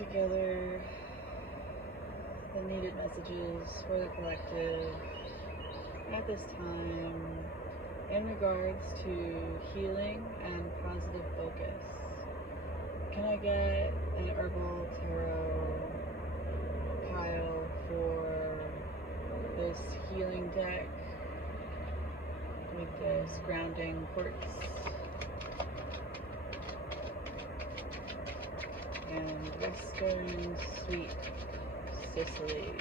together the needed messages for the collective at this time in regards to healing and positive focus. Can I get an herbal tarot pile for this healing deck with this grounding quartz and Western Sweet Sicily?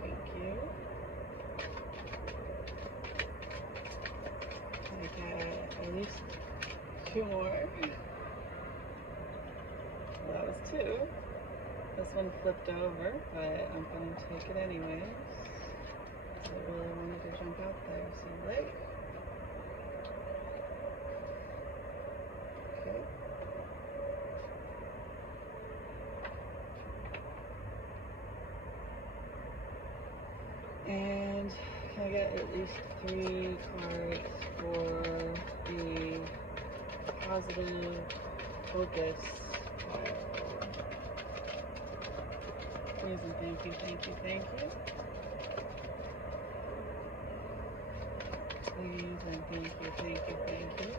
Thank you. I got at least 2 more. Well, that was 2. This one flipped over, but I'm going to take it anyways. I really wanted to jump out there. See you later. Okay. And can I get at least 3 cards for the positive focus pile? Please and thank you, thank you, thank you. Please and thank you, thank you, thank you.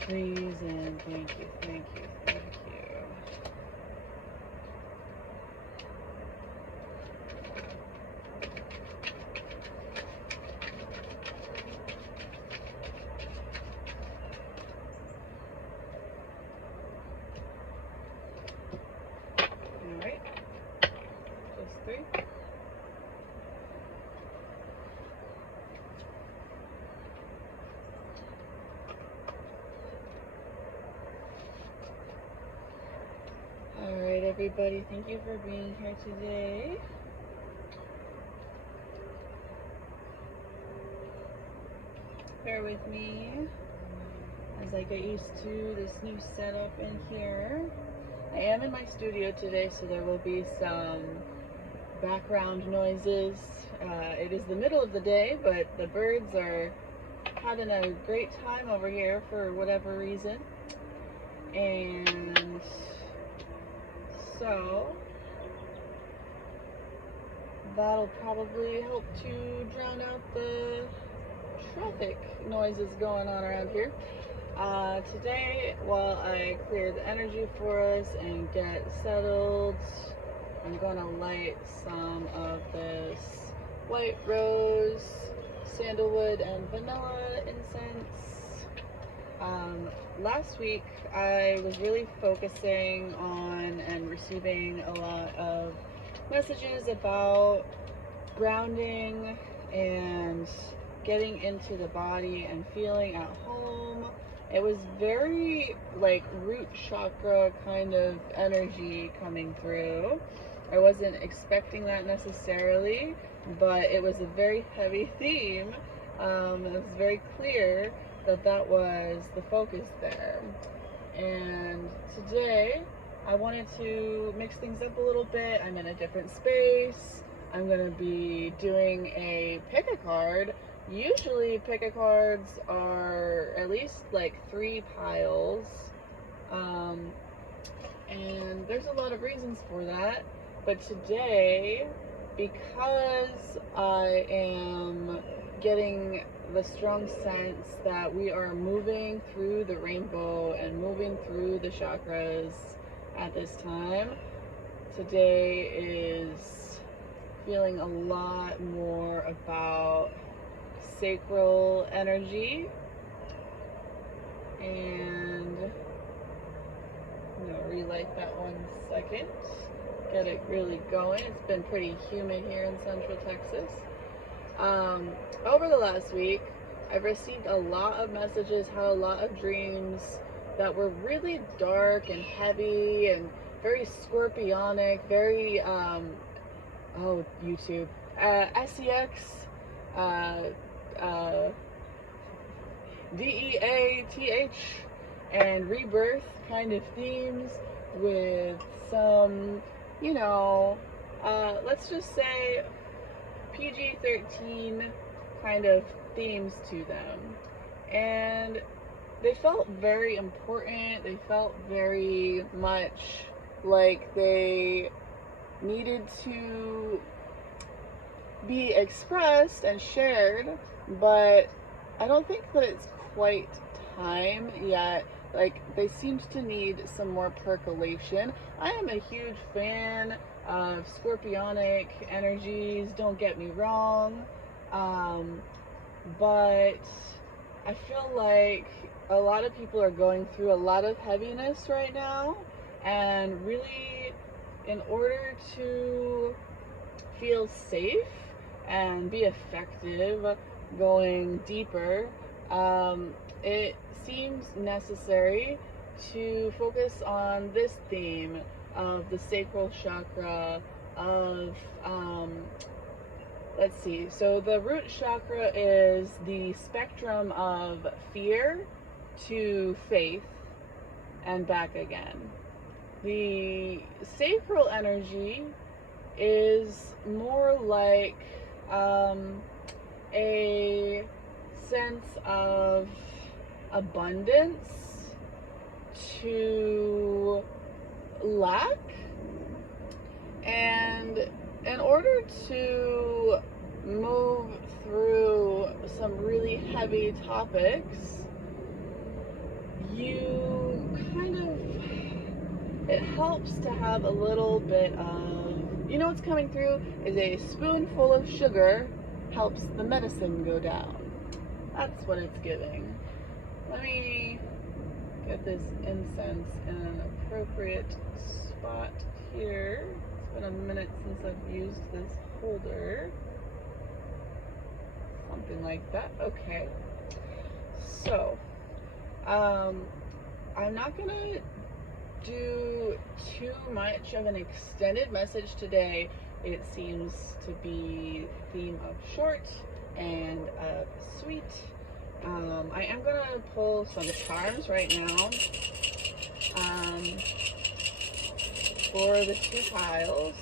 Please and thank you, thank you, thank you. Alright, just 3. Alright, everybody, thank you for being here today. Bear with me as I get used to this new setup in here. I am in my studio today, so there will be some background noises. It is the middle of the day, but the birds are having a great time over here for whatever reason. And so that'll probably help to drown out the traffic noises going on around here. Today, while I clear the energy for us and get settled, I'm going to light some of this white rose, sandalwood, and vanilla incense. Last week, I was really focusing on and receiving a lot of messages about grounding and getting into the body and feeling at home. It was very like root chakra kind of energy coming through. I wasn't expecting that necessarily, but it was a very heavy theme. It was very clear that that was the focus there. And today I wanted to mix things up a little bit. I'm in a different space. I'm going to be doing a pick a card. Usually pick a cards are at least like 3 piles. And there's a lot of reasons for that. But today, because I am getting the strong sense that we are moving through the rainbow and moving through the chakras at this time, today is feeling a lot more about sacral energy. And I'm going to relight that 1 second. Get it really going. It's been pretty humid here in Central Texas. Over the last week, I've received a lot of messages, had a lot of dreams that were really dark and heavy and very scorpionic, very, oh, YouTube, SEX, DEATH, and rebirth kind of themes with some, you know, let's just say PG-13 kind of themes to them. and they felt very important. They felt very much like they needed to be expressed and shared, but I don't think that it's quite time yet. Like, they seemed to need some more percolation. I am a huge fan of scorpionic energies, don't get me wrong, but I feel like a lot of people are going through a lot of heaviness right now, and really, in order to feel safe and be effective going deeper, it seems necessary to focus on this theme of the sacral chakra, of let's see, so the root chakra is the spectrum of fear to faith and back again. The sacral energy is more like a sense of abundance to lack, and in order to move through some really heavy topics, it helps to have a little bit of, what's coming through is a spoonful of sugar helps the medicine go down. That's what it's giving. Let me get this incense in an appropriate spot here. It's been a minute since I've used this holder. Something like that. Okay. So, I'm not gonna do too much of an extended message today. It seems to be the theme of short and sweet. I am gonna pull some charms right now for the 2 piles,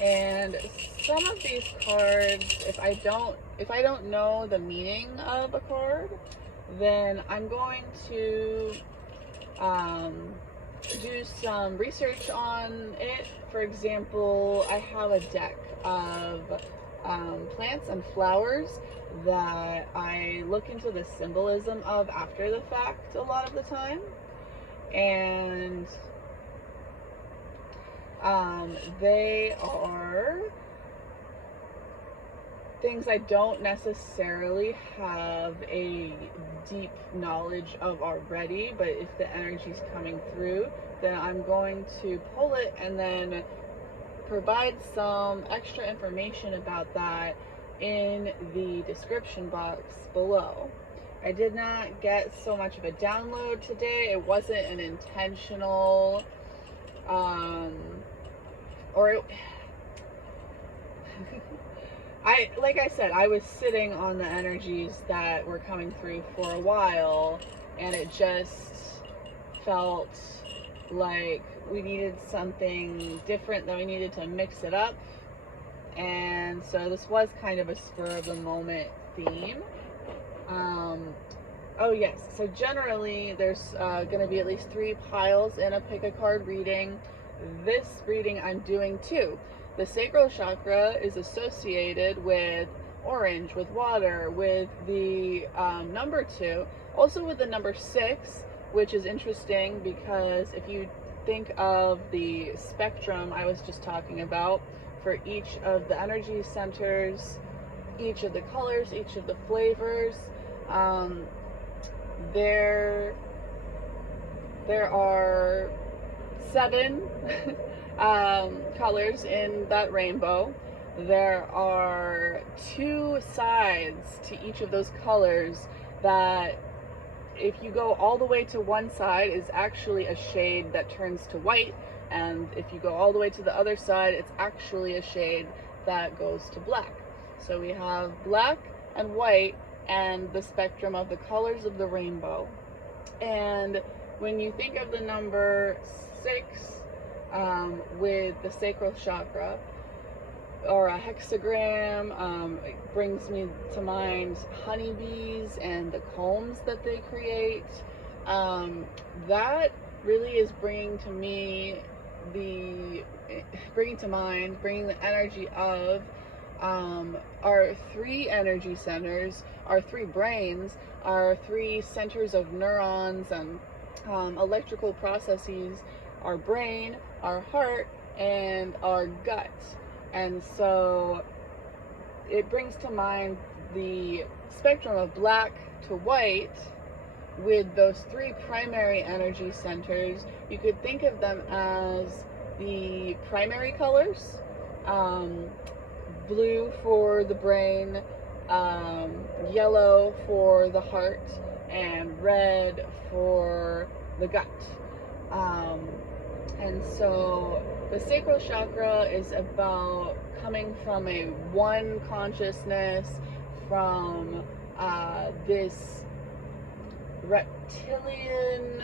and some of these cards, if I don't know the meaning of a card, then I'm going to do some research on it. For example, I have a deck of plants and flowers that I look into the symbolism of after the fact a lot of the time, and they are things I don't necessarily have a deep knowledge of already, but if the energy's coming through, then I'm going to pull it and then provide some extra information about that in the description box below. I did not get so much of a download today. It wasn't an intentional like I said, I was sitting on the energies that were coming through for a while, and it just felt like we needed something different, that we needed to mix it up. And so this was kind of a spur of the moment theme. Oh yes, so generally there's going to be at least 3 piles in a pick a card reading. This reading I'm doing 2. The sacral chakra is associated with orange, with water, with the number 2, also with the number 6, which is interesting because if you think of the spectrum I was just talking about, for each of the energy centers, each of the colors, each of the flavors, there are 7 colors in that rainbow. There are 2 sides to each of those colors that, if you go all the way to one side, is actually a shade that turns to white, and if you go all the way to the other side, it's actually a shade that goes to black. So we have black and white and the spectrum of the colors of the rainbow. And when you think of the number 6 with the sacral chakra, or a hexagram. It brings me to mind honeybees and the combs that they create. That really is bringing to mind, bringing the energy of our three energy centers, our three brains, our three centers of neurons and electrical processes, our brain, our heart, and our gut. And so it brings to mind the spectrum of black to white with those three primary energy centers. You could think of them as the primary colors. Blue for the brain, yellow for the heart, and red for the gut. And so the sacral chakra is about coming from a one consciousness, from this reptilian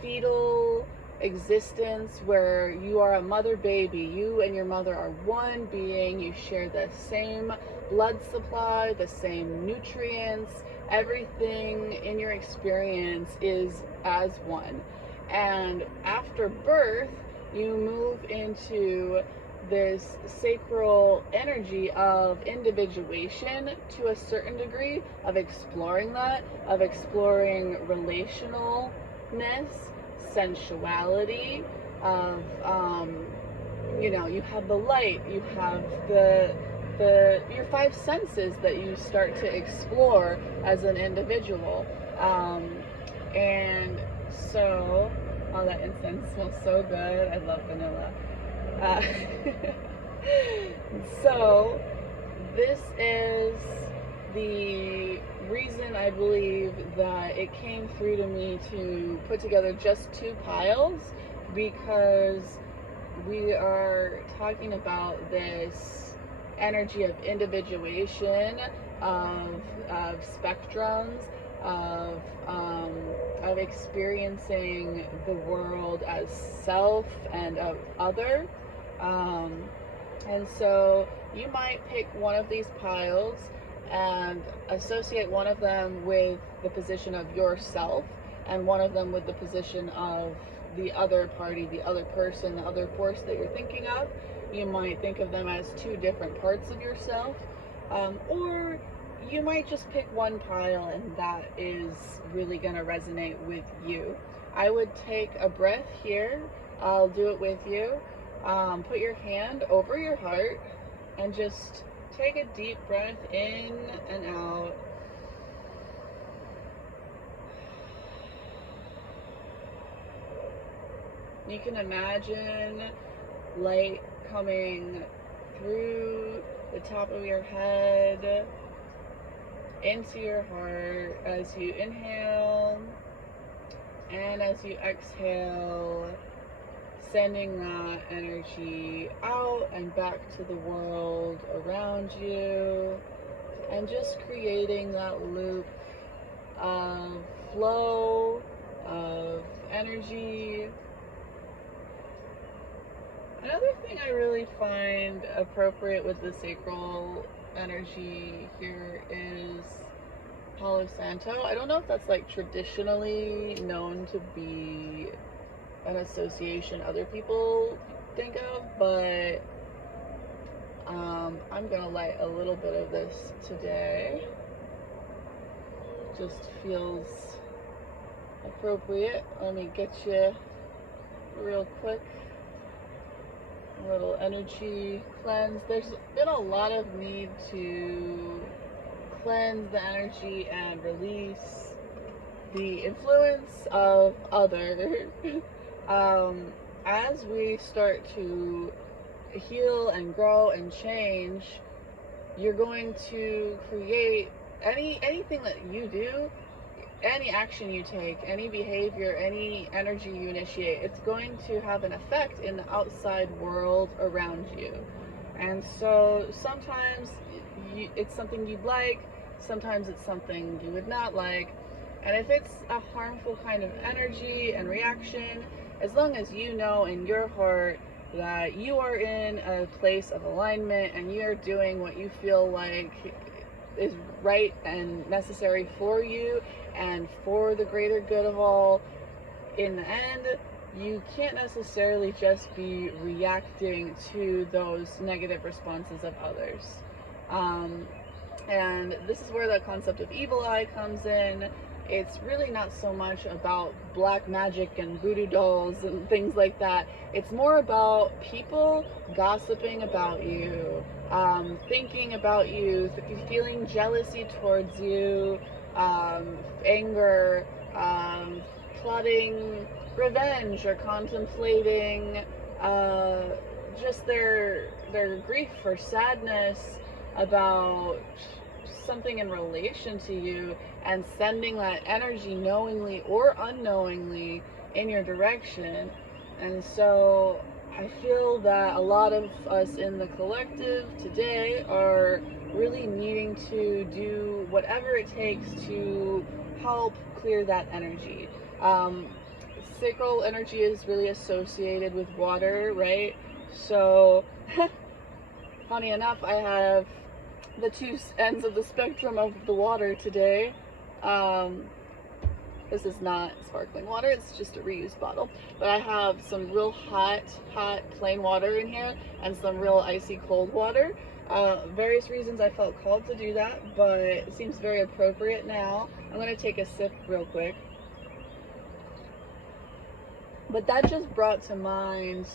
fetal existence where you are a mother baby. You and your mother are one being. You share the same blood supply, the same nutrients. Everything in your experience is as one. And after birth, you move into this sacral energy of individuation to a certain degree, of exploring that, of exploring relationalness, sensuality, of you have the light, you have your five senses that you start to explore as an individual. And so, oh, that incense smells so good. I love vanilla. So this is the reason I believe that it came through to me to put together just two piles, because we are talking about this energy of individuation, of spectrums, of experiencing the world as self and of other. And so you might pick one of these piles and associate one of them with the position of yourself, and one of them with the position of the other party, the other person, the other force that you're thinking of. You might think of them as two different parts of yourself, or you might just pick one pile and that is really going to resonate with you. I would take a breath here. I'll do it with you. Put your hand over your heart and just take a deep breath in and out. You can imagine light coming through the top of your head into your heart as you inhale, and as you exhale, sending that energy out and back to the world around you, and just creating that loop of flow, of energy. Another thing I really find appropriate with the sacral energy here is Palo Santo. I don't know if that's like traditionally known to be an association other people think of, but I'm gonna light a little bit of this today. Just feels appropriate. Let me get you real quick a little energy cleanse. There's been a lot of need to cleanse the energy and release the influence of others. As we start to heal and grow and change, you're going to create anything that you do, any action you take, any behavior, any energy you initiate, it's going to have an effect in the outside world around you. And so sometimes it's something you'd like, sometimes it's something you would not like. And if it's a harmful kind of energy and reaction, as long as you know in your heart that you are in a place of alignment and you're doing what you feel like is right and necessary for you and for the greater good of all. In the end, you can't necessarily just be reacting to those negative responses of others. And this is where the concept of evil eye comes in. It's really not so much about black magic and voodoo dolls and things like that. It's more about people gossiping about you, thinking about you, feeling jealousy towards you, anger, plotting revenge, or contemplating just their grief or sadness about something in relation to you, and sending that energy knowingly or unknowingly in your direction. And so I feel that a lot of us in the collective today are really needing to do whatever it takes to help clear that energy. Sacral energy is really associated with water, right? So funny enough, I have the two ends of the spectrum of the water today. This is not sparkling water, it's just a reused bottle. But I have some real hot plain water in here and some real icy cold water. Various reasons I felt called to do that, but it seems very appropriate now. I'm going to take a sip real quick. But that just brought to mind,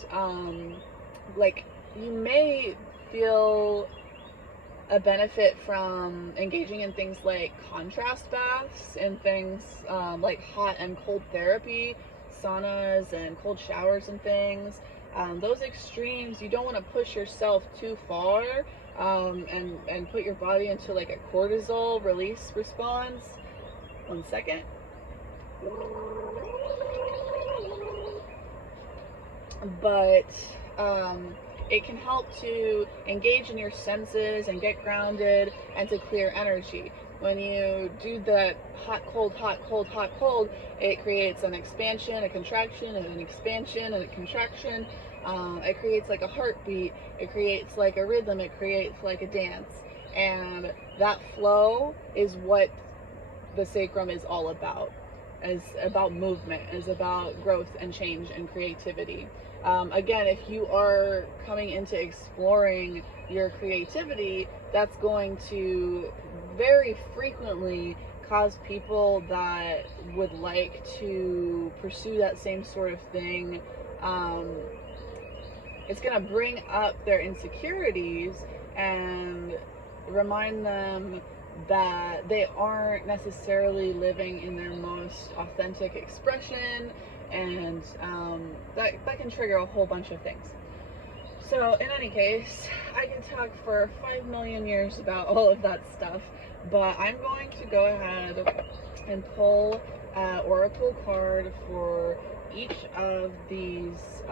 like, you may feel a benefit from engaging in things like contrast baths and things like hot and cold therapy, saunas and cold showers and things. Those extremes, you don't want to push yourself too far and put your body into like a cortisol release response. 1 second. But it can help to engage in your senses and get grounded and to clear energy. When you do that hot, cold, hot, cold, hot, cold, it creates an expansion, a contraction, and an expansion and a contraction. It creates like a heartbeat. It creates like a rhythm. It creates like a dance. And that flow is what the sacrum is all about. Is about movement, is about growth and change and creativity. Again, if you are coming into exploring your creativity, that's going to very frequently cause people that would like to pursue that same sort of thing. It's going to bring up their insecurities and remind them that they aren't necessarily living in their most authentic expression, and that can trigger a whole bunch of things. So in any case, I can talk for 5 million years about all of that stuff, but I'm going to go ahead and pull an oracle card for each of these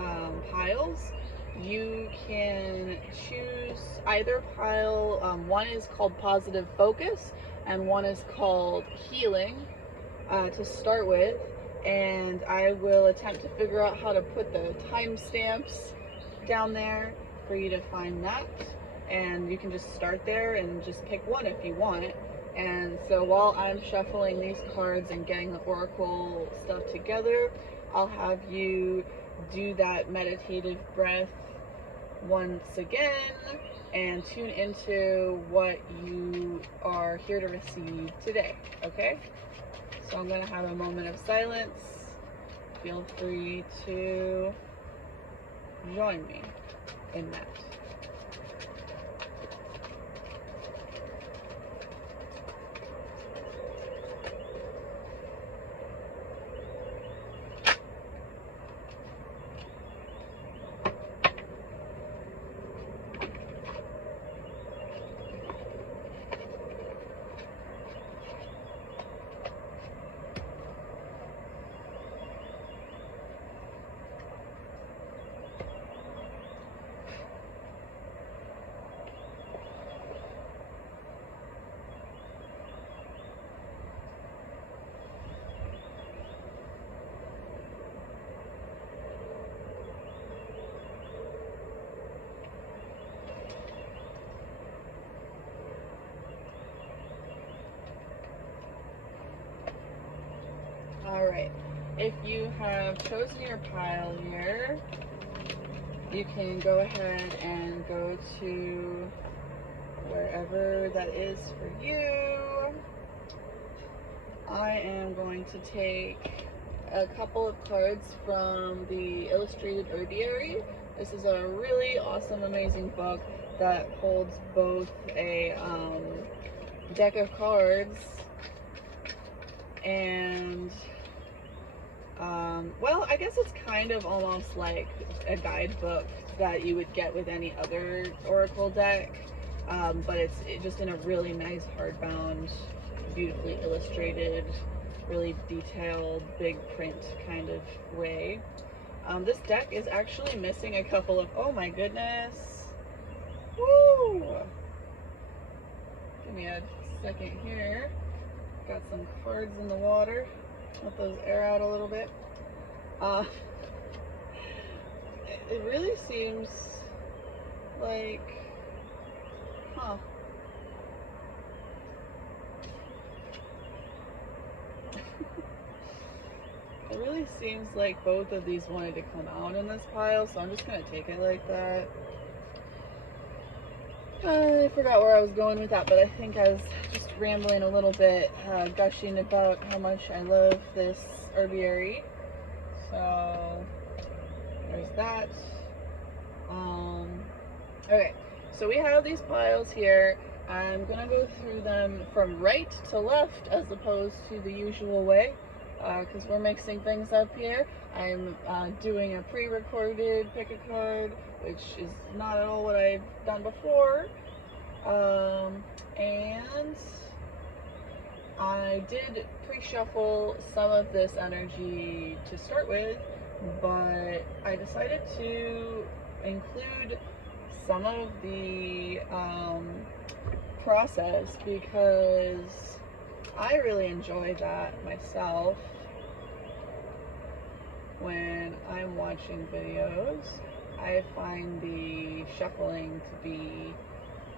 piles. You can choose either pile. One is called Positive Focus and one is called Healing to start with, and I will attempt to figure out how to put the timestamps down there for you to find that, and you can just start there and just pick one if you want. And so while I'm shuffling these cards and getting the oracle stuff together, I'll have you do that meditative breath once again and tune into what you are here to receive today. Okay, so I'm going to have a moment of silence. Feel free to join me in that. if you have chosen your pile here, you can go ahead and go to wherever that is for you. I am going to take a couple of cards from the Illustrated Herbiary. This is a really awesome, amazing book that holds both a deck of cards and well, I guess it's kind of almost like a guidebook that you would get with any other oracle deck, but it's just in a really nice hardbound, beautifully illustrated, really detailed, big print kind of way. This deck is actually missing a couple of, oh my goodness, woo! Give me a second here. Got some cards in the water. Let those air out a little bit. It really seems like, it really seems like both of these wanted to come out in this pile, so I'm just gonna take it like that. I forgot where I was going with that, but I think I was just rambling a little bit, gushing about how much I love this herbiary. So there's that. Okay, so we have these piles here. I'm gonna go through them from right to left as opposed to the usual way, because we're mixing things up here. I'm doing a pre-recorded pick a card, which is not at all what I've done before. And I did pre-shuffle some of this energy to start with, but I decided to include some of the process because I really enjoy that myself when I'm watching videos. I find the shuffling to be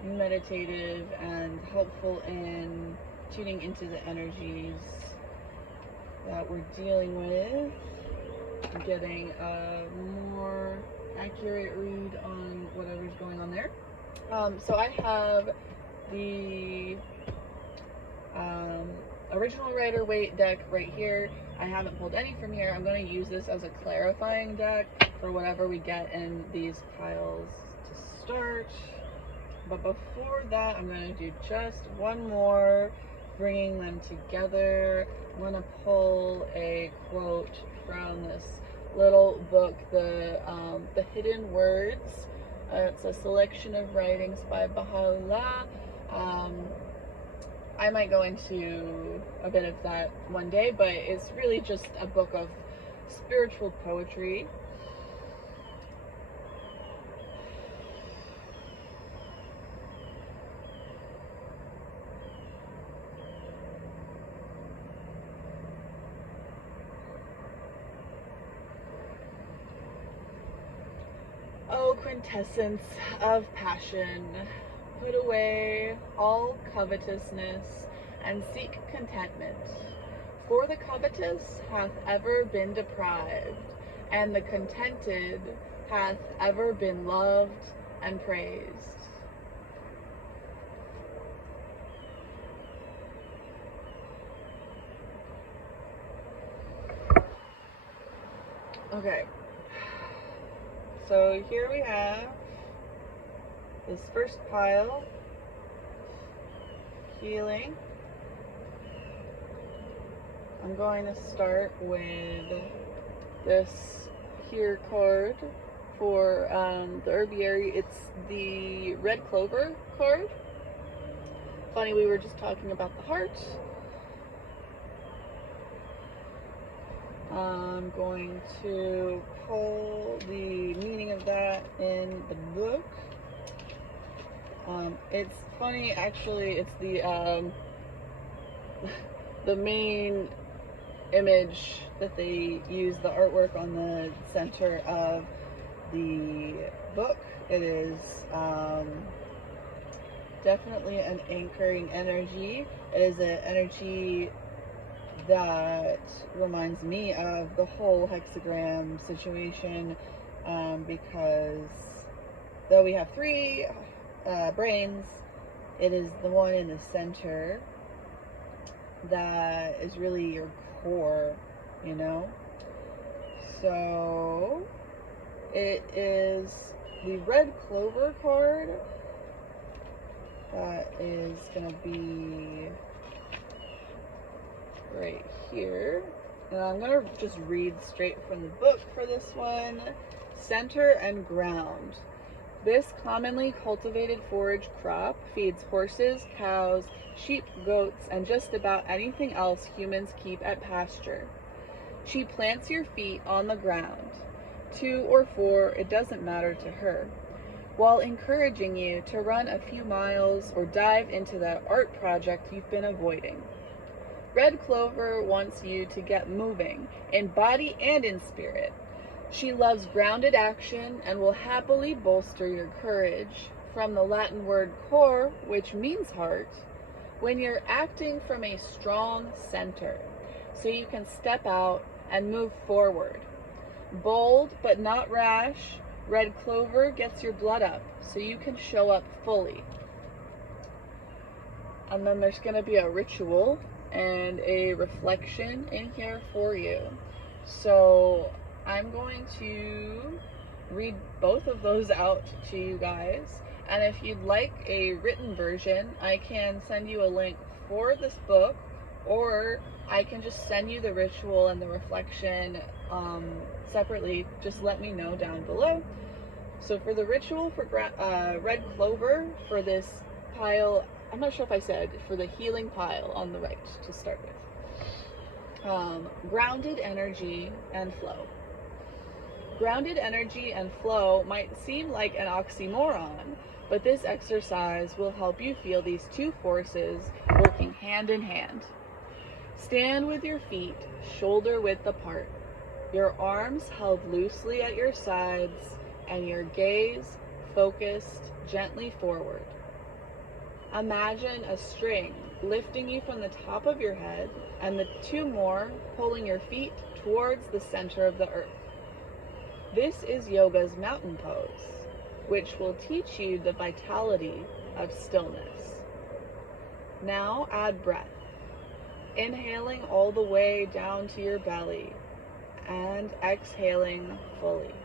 meditative and helpful in tuning into the energies that we're dealing with, getting a more accurate read on whatever's going on there. So I have the original Rider-Waite deck right here. I haven't pulled any from here. I'm going to use this as a clarifying deck for whatever we get in these piles to start. But before that, I'm going to do just one more, bringing them together. I'm going to pull a quote from this little book, the Hidden Words. It's a selection of writings by Baha'u'llah. I might go into a bit of that one day, but it's really just a book of spiritual poetry. Oh, quintessence of passion, put away all covetousness and seek contentment. For the covetous hath ever been deprived, and the contented hath ever been loved and praised. Okay. So here we have this first pile, healing. I'm going to start with this here card for the herbiary. It's the Red Clover card. Funny, we were just talking about the heart. I'm going to pull the meaning of that in the book. It's funny, actually, it's the main image that they use, the artwork on the center of the book. It is definitely an anchoring energy. It is an energy that reminds me of the whole hexagram situation, because though we have three brains, it is the one in the center that is really your core, you know? So it is the red clover card that is going to be right here. And I'm going to just read straight from the book for this one. Center and ground. This commonly cultivated forage crop feeds horses, cows, sheep, goats, and just about anything else humans keep at pasture. She plants your feet on the ground, 2 or 4, it doesn't matter to her, while encouraging you to run a few miles or dive into that art project you've been avoiding. Red Clover wants you to get moving, in body and in spirit. She loves grounded action and will happily bolster your courage, from the Latin word cor, which means heart, when you're acting from a strong center, so you can step out and move forward. Bold but not rash, Red Clover gets your blood up so you can show up fully. And then there's going to be a ritual and a reflection in here for you. So I'm going to read both of those out to you guys. And if you'd like a written version, I can send you a link for this book, or I can just send you the ritual and the reflection separately. Just let me know down below. So for the ritual for Red Clover, for this pile, I'm not sure if I said, for the healing pile on the right to start with. Grounded energy and flow. Grounded energy and flow might seem like an oxymoron, but this exercise will help you feel these two forces working hand in hand. Stand with your feet shoulder width apart, your arms held loosely at your sides, and your gaze focused gently forward. Imagine a string lifting you from the top of your head and the 2 more pulling your feet towards the center of the earth. This is yoga's mountain pose, which will teach you the vitality of stillness. Now add breath, inhaling all the way down to your belly and exhaling fully.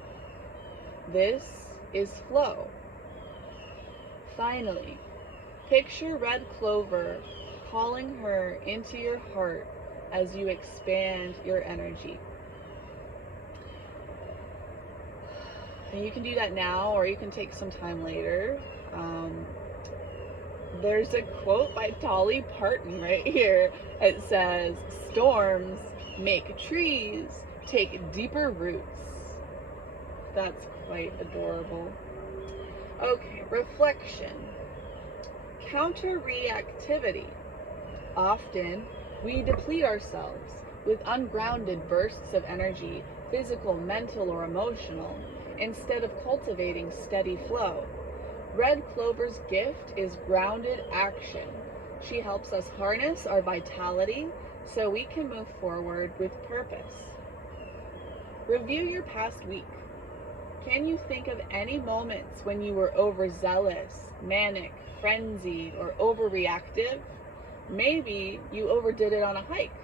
This is flow. Finally, picture Red Clover calling her into your heart as you expand your energy. And you can do that now, or you can take some time later. There's a quote by Dolly Parton right here. It says, "Storms make trees take deeper roots." That's quite adorable. Okay, reflection. Counter-reactivity. Often, we deplete ourselves with ungrounded bursts of energy, physical, mental, or emotional, instead of cultivating steady flow. Red Clover's gift is grounded action. She helps us harness our vitality so we can move forward with purpose. Review your past week. Can you think of any moments when you were overzealous, manic, frenzied, or overreactive? Maybe you overdid it on a hike.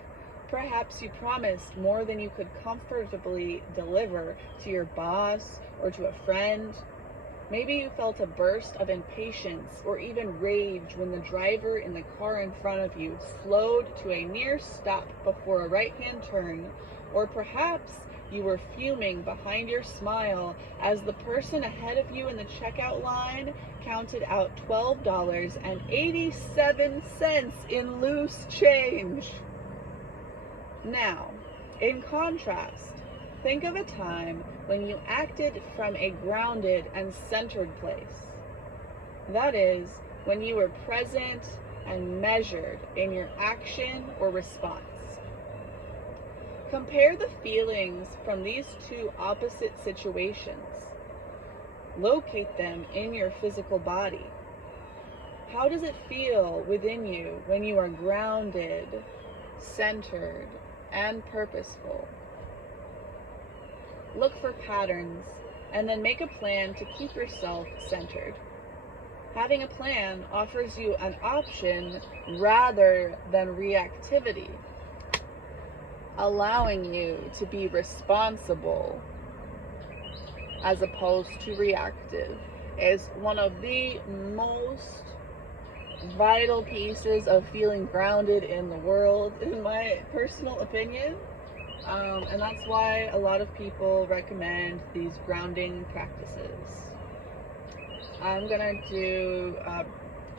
Perhaps you promised more than you could comfortably deliver to your boss or to a friend. Maybe you felt a burst of impatience or even rage when the driver in the car in front of you slowed to a near stop before a right-hand turn, or perhaps you were fuming behind your smile as the person ahead of you in the checkout line counted out $12.87 in loose change. Now, in contrast, think of a time when you acted from a grounded and centered place. That is, when you were present and measured in your action or response. Compare the feelings from these two opposite situations. Locate them in your physical body. How does it feel within you when you are grounded, centered, and purposeful. Look for patterns and then make a plan to keep yourself centered. Having a plan offers you an option rather than reactivity, allowing you to be responsible as opposed to reactive is one of the most vital pieces of feeling grounded in the world, in my personal opinion. And that's why a lot of people recommend these grounding practices. I'm gonna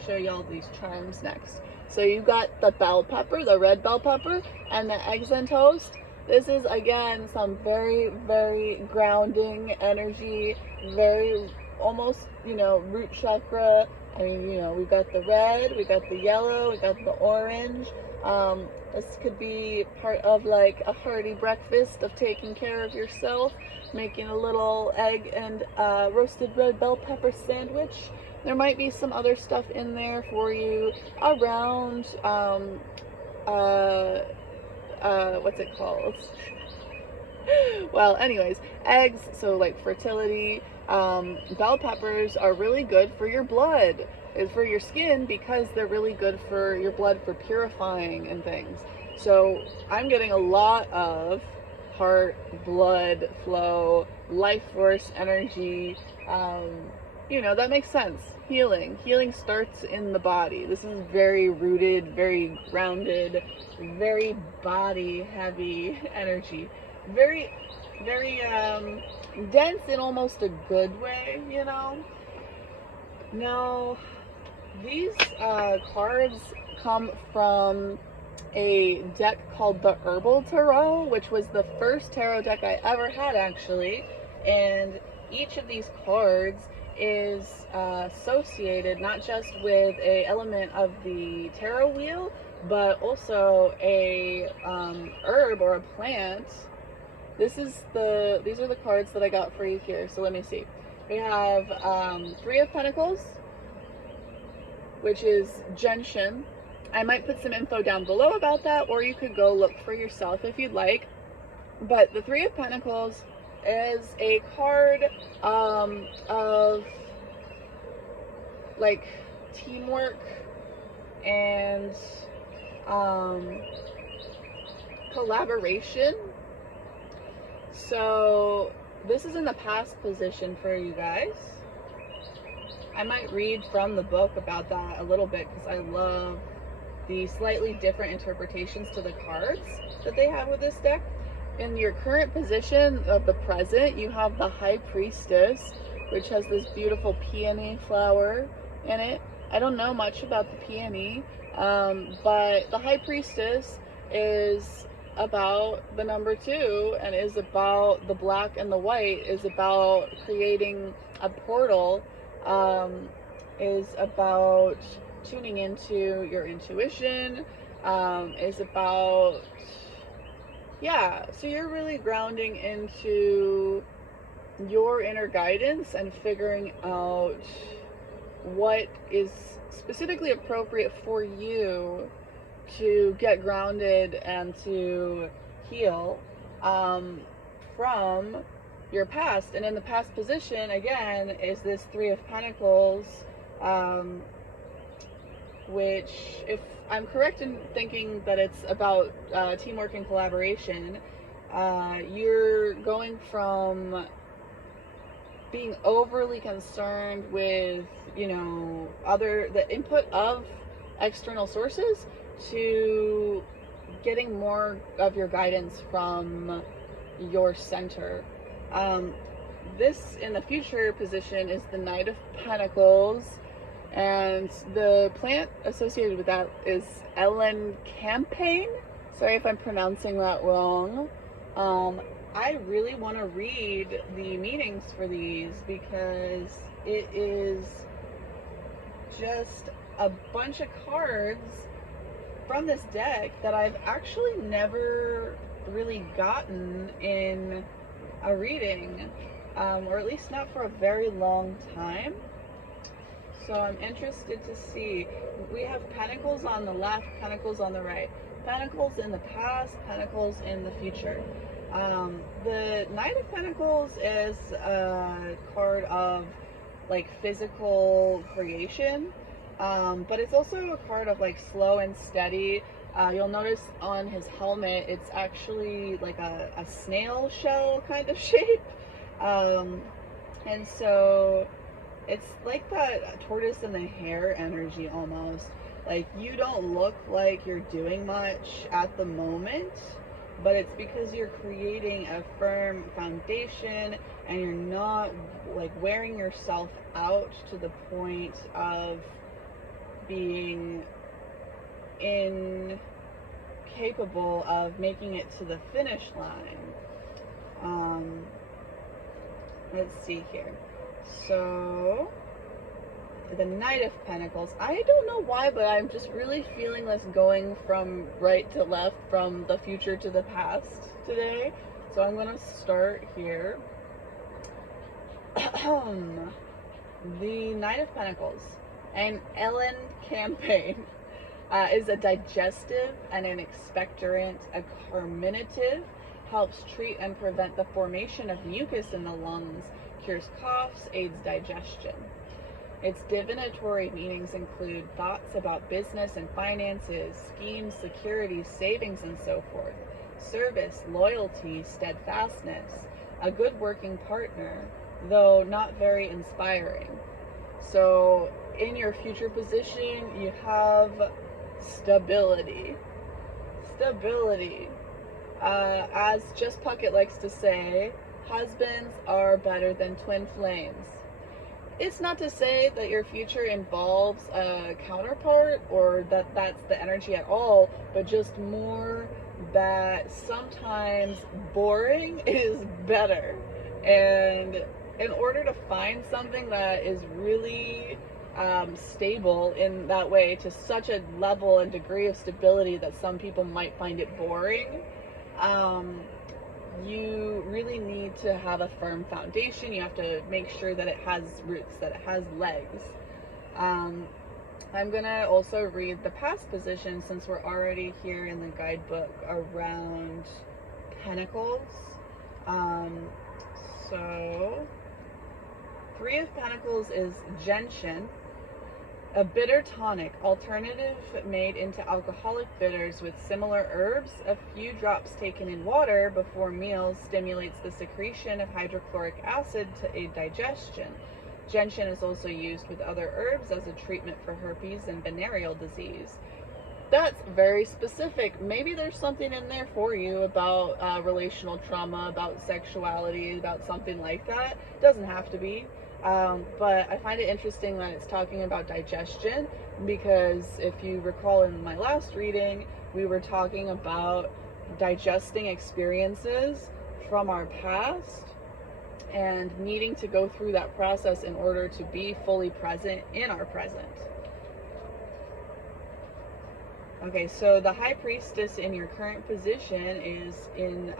show y'all these charms next. So you got the bell pepper, the red bell pepper, and the eggs and toast. This is, again, some very, very grounding energy, very almost, root chakra. I mean, we got the red, we got the yellow, we got the orange. This could be part of like a hearty breakfast of taking care of yourself, making a little egg and roasted red bell pepper sandwich. There might be some other stuff in there for you around, what's it called? Well, anyways, eggs, so like fertility. Bell peppers are really good for your blood, for your skin, because they're really good for your blood for purifying and things. So I'm getting a lot of heart, blood flow, life force energy. That makes sense. Healing starts in the body. This is very rooted, very grounded, very body heavy energy. Very, very dense in almost a good way, Now, these cards come from a deck called the Herbal Tarot, which was the first tarot deck I ever had, actually. And each of these cards is associated not just with a element of the tarot wheel, but also a herb or a plant. These are the cards that I got for you here. So let me see. We have Three of Pentacles, which is gentian. I might put some info down below about that, or you could go look for yourself if you'd like. But the Three of Pentacles is a card of like teamwork and collaboration. So this is in the past position for you guys. I might read from the book about that a little bit because I love the slightly different interpretations to the cards that they have with this deck. In your current position of the present, you have the High Priestess, which has this beautiful peony flower in it. I don't know much about the peony, but the High Priestess is about the number 2 and is about the black and the white, is about creating a portal, is about tuning into your intuition, is about, so you're really grounding into your inner guidance and figuring out what is specifically appropriate for you to get grounded and to heal from your past. And in the past position, again, is this Three of Pentacles, which, if I'm correct in thinking that it's about teamwork and collaboration, you're going from being overly concerned with, the input of external sources to getting more of your guidance from your center. This, in the future position, is the Knight of Pentacles, and the plant associated with that is Ellen Campaign. Sorry if I'm pronouncing that wrong. I really want to read the meanings for these because it is just a bunch of cards from this deck that I've actually never really gotten in a reading, or at least not for a very long time. So I'm interested to see. We have Pentacles on the left, Pentacles on the right. Pentacles in the past, Pentacles in the future. The Knight of Pentacles is a card of like physical creation, but it's also a card of like slow and steady. You'll notice on his helmet, it's actually like a snail shell kind of shape. And so it's like that tortoise and the hare energy almost. Like, you don't look like you're doing much at the moment, but it's because you're creating a firm foundation and you're not like wearing yourself out to the point of being incapable of making it to the finish line. Let's see here. So the Knight of Pentacles, I don't know why, but I'm just really feeling this going from right to left, from the future to the past today. So I'm going to start here. The Knight of Pentacles, an Ellen campaign, is a digestive and an expectorant, a carminative, helps treat and prevent the formation of mucus in the lungs, cures coughs, aids digestion. Its divinatory meanings include thoughts about business and finances, schemes, securities, savings, and so forth, service, loyalty, steadfastness, a good working partner, though not very inspiring. So in your future position, you have stability. Stability. As Just Puckett likes to say, husbands are better than twin flames. It's not to say that your future involves a counterpart or that that's the energy at all, but just more that sometimes boring is better. And in order to find something that is really stable in that way, to such a level and degree of stability that some people might find it boring, you really need to have a firm foundation. You have to make sure that it has roots, that it has legs. I'm gonna also read the past position since we're already here in the guidebook around Pentacles. So Three of Pentacles is gentian, a bitter tonic, alternative made into alcoholic bitters with similar herbs. A few drops taken in water before meals stimulates the secretion of hydrochloric acid to aid digestion. Gentian is also used with other herbs as a treatment for herpes and venereal disease. That's very specific. Maybe there's something in there for you about relational trauma, about sexuality, about something like that. It doesn't have to be. But I find it interesting that it's talking about digestion, because if you recall in my last reading, we were talking about digesting experiences from our past and needing to go through that process in order to be fully present in our present. Okay, so the High Priestess in your current position is in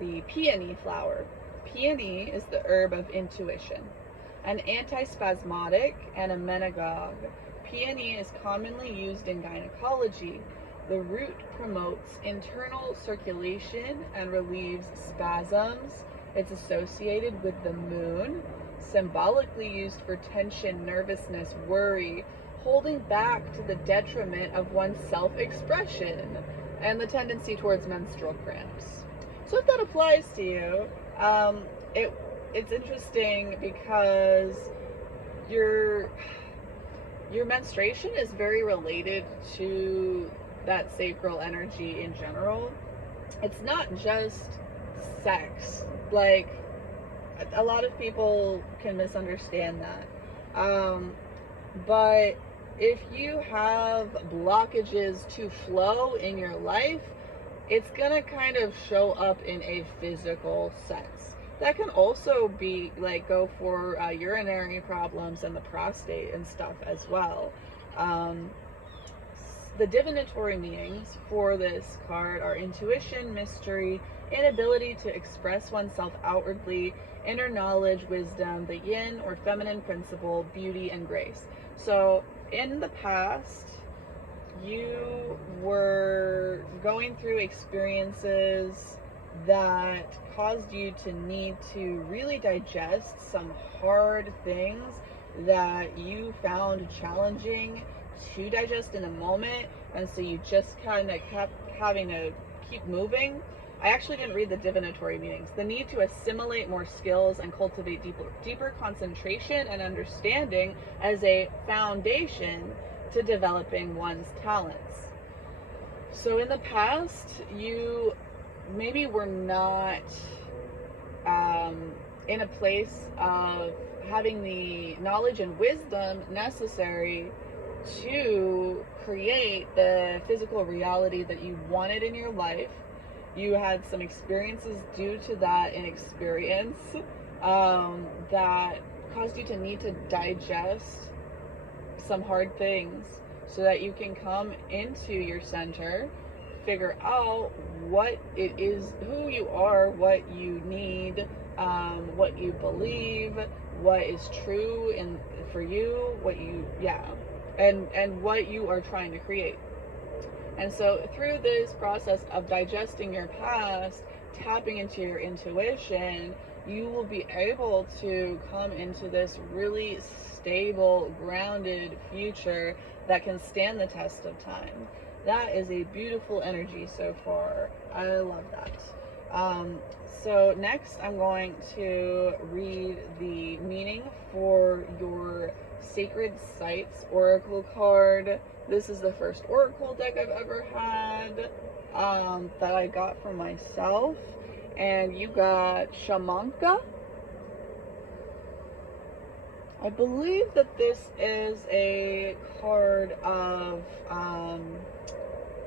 the peony flower. Peony is the herb of intuition, an antispasmodic and a menagogue. Peony is commonly used in gynecology. The root promotes internal circulation and relieves spasms. It's associated with the moon, symbolically used for tension, nervousness, worry, holding back to the detriment of one's self-expression, and the tendency towards menstrual cramps. So if that applies to you, it's interesting because your menstruation is very related to that sacral energy in general. It's not just sex. Like, a lot of people can misunderstand that. But if you have blockages to flow in your life, it's gonna kind of show up in a physical sense. That can also be like go for urinary problems and the prostate and stuff as well. The divinatory meanings for this card are intuition, mystery, inability to express oneself outwardly, inner knowledge, wisdom, the yin or feminine principle, beauty, and grace. So in the past, you were going through experiences that caused you to need to really digest some hard things that you found challenging to digest in a moment, and so you just kind of kept having to keep moving. I actually didn't read the divinatory meanings. The need to assimilate more skills and cultivate deeper concentration and understanding as a foundation to developing one's talents. So in the past, you maybe were not in a place of having the knowledge and wisdom necessary to create the physical reality that you wanted in your life. You had some experiences due to that inexperience that caused you to need to digest some hard things so that you can come into your center, figure out what it is, who you are, what you need, what you believe, what is true for you, what you, and what you are trying to create. And so through this process of digesting your past, tapping into your intuition, you will be able to come into this really stable, grounded future that can stand the test of time. That is a beautiful energy so far. I love that. So next I'm going to read the meaning for your Sacred Sites Oracle card. This is the first Oracle deck I've ever had that I got for myself. And you got Shamanka. I believe that this is a card of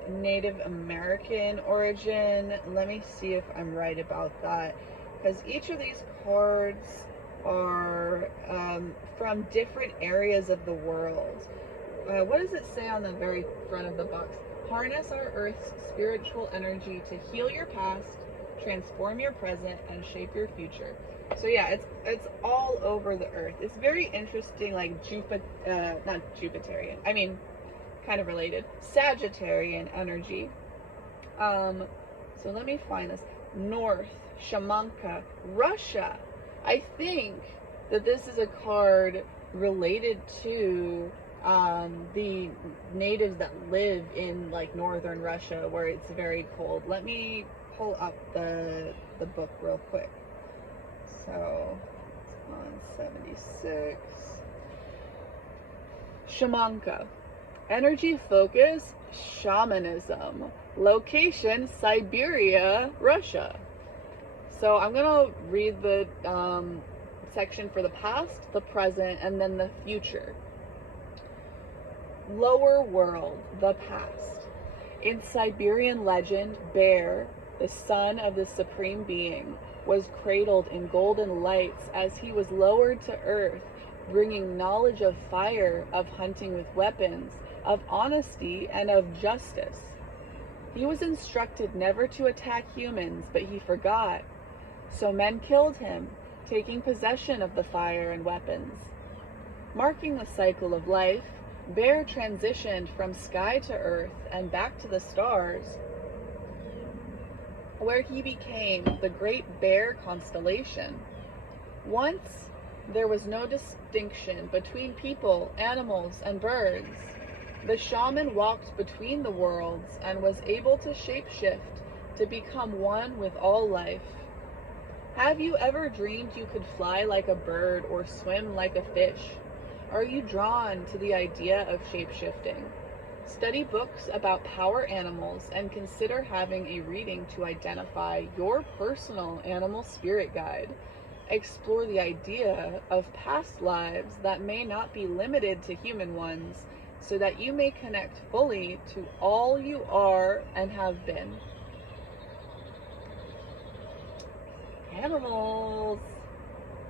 Native American origin. Let me see if I'm right about that, because each of these cards are from different areas of the world. What does it say on the very front of the box? Harness our Earth's spiritual energy to heal your past, transform your present, and shape your future. So yeah, it's all over the Earth. It's very interesting, like not Jupiterian. I mean, kind of related. Sagittarian energy. So let me find this. North, Shamanka, Russia. I think that this is a card related to the natives that live in like northern Russia where it's very cold. Let me pull up the book real quick. So it's on 76. Shamanka. Energy focus, shamanism. Location, Siberia, Russia. So I'm gonna read the section for the past, the present, and then the future. Lower world, the past. In Siberian legend, Bear, the son of the Supreme Being, was cradled in golden lights as he was lowered to earth, bringing knowledge of fire, of hunting with weapons, of honesty, and of justice. He was instructed never to attack humans, but he forgot. So men killed him, taking possession of the fire and weapons. Marking the cycle of life, Bear transitioned from sky to earth and back to the stars, where he became the Great Bear constellation. Once, there was no distinction between people, animals, and birds. The shaman walked between the worlds and was able to shapeshift to become one with all life. Have you ever dreamed you could fly like a bird or swim like a fish? Are you drawn to the idea of shapeshifting? Study books about power animals and consider having a reading to identify your personal animal spirit guide. Explore the idea of past lives that may not be limited to human ones, so that you may connect fully to all you are and have been. Animals!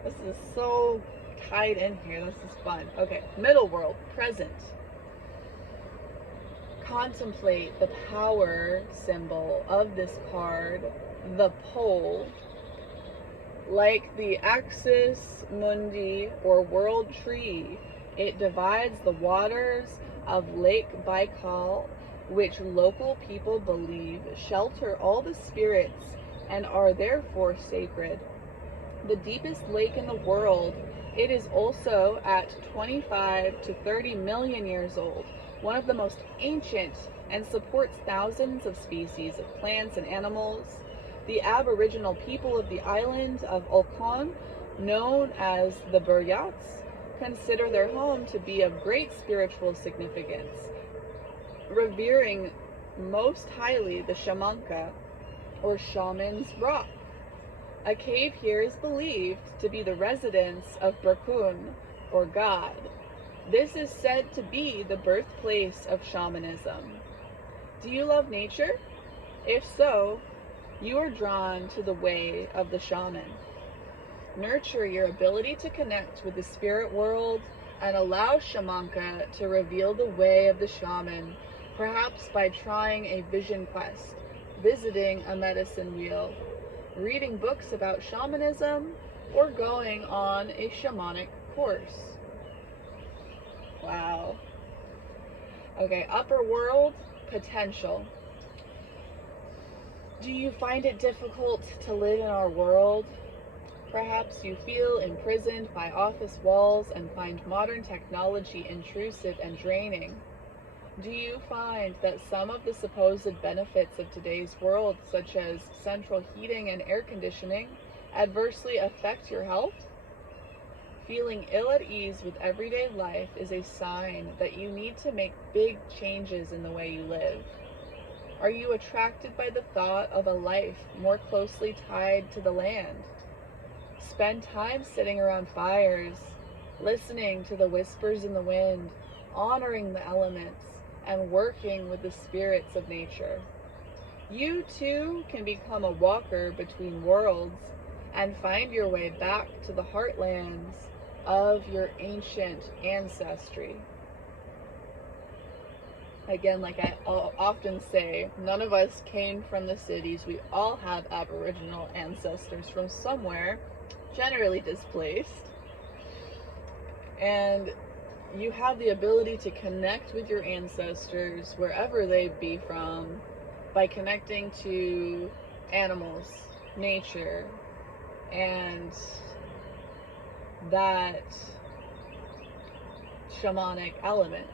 This is so tied in here. This is fun. Okay, middle world, present. Contemplate the power symbol of this card, the pole. Like the axis mundi or world tree It divides the waters of Lake Baikal, which local people believe shelter all the spirits and are therefore sacred. The deepest lake in the world, it is also at 25 to 30 million years old, one of the most ancient, and supports thousands of species of plants and animals. The Aboriginal people of the island of Olkhon, known as the Buryats, consider their home to be of great spiritual significance, revering most highly the Shamanka, or Shaman's Rock. A cave here is believed to be the residence of Berkun, or God. This is said to be the birthplace of shamanism. Do you love nature? If so, you are drawn to the way of the shaman. Nurture your ability to connect with the spirit world and allow Shamanka to reveal the way of the shaman, perhaps by trying a vision quest, visiting a medicine wheel, reading books about shamanism, or going on a shamanic course. Wow. Okay, upper world potential. Do you find it difficult to live in our world? Perhaps you feel imprisoned by office walls and find modern technology intrusive and draining. Do you find that some of the supposed benefits of today's world, such as central heating and air conditioning, adversely affect your health? Feeling ill at ease with everyday life is a sign that you need to make big changes in the way you live. Are you attracted by the thought of a life more closely tied to the land? Spend time sitting around fires, listening to the whispers in the wind, honoring the elements, and working with the spirits of nature. You too can become a walker between worlds and find your way back to the heartlands of your ancient ancestry. Again, like I often say, none of us came from the cities. We all have Aboriginal ancestors from somewhere, generally displaced. And you have the ability to connect with your ancestors wherever they be from by connecting to animals, nature, and that shamanic element.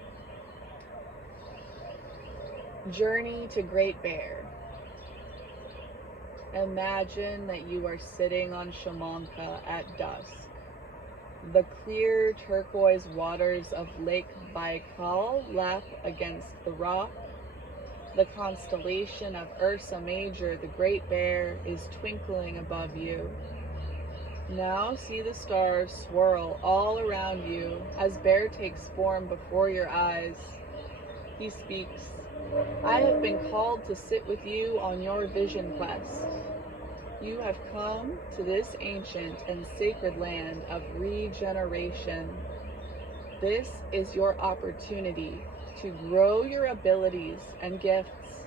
Journey to Great Bear. Imagine that you are sitting on Shamanka at dusk. The clear turquoise waters of Lake Baikal lap against the rock. The constellation of Ursa Major, the Great Bear, is twinkling above you. Now see the stars swirl all around you as Bear takes form before your eyes. He speaks, "I have been called to sit with you on your vision quest. You have come to this ancient and sacred land of regeneration. This is your opportunity to grow your abilities and gifts.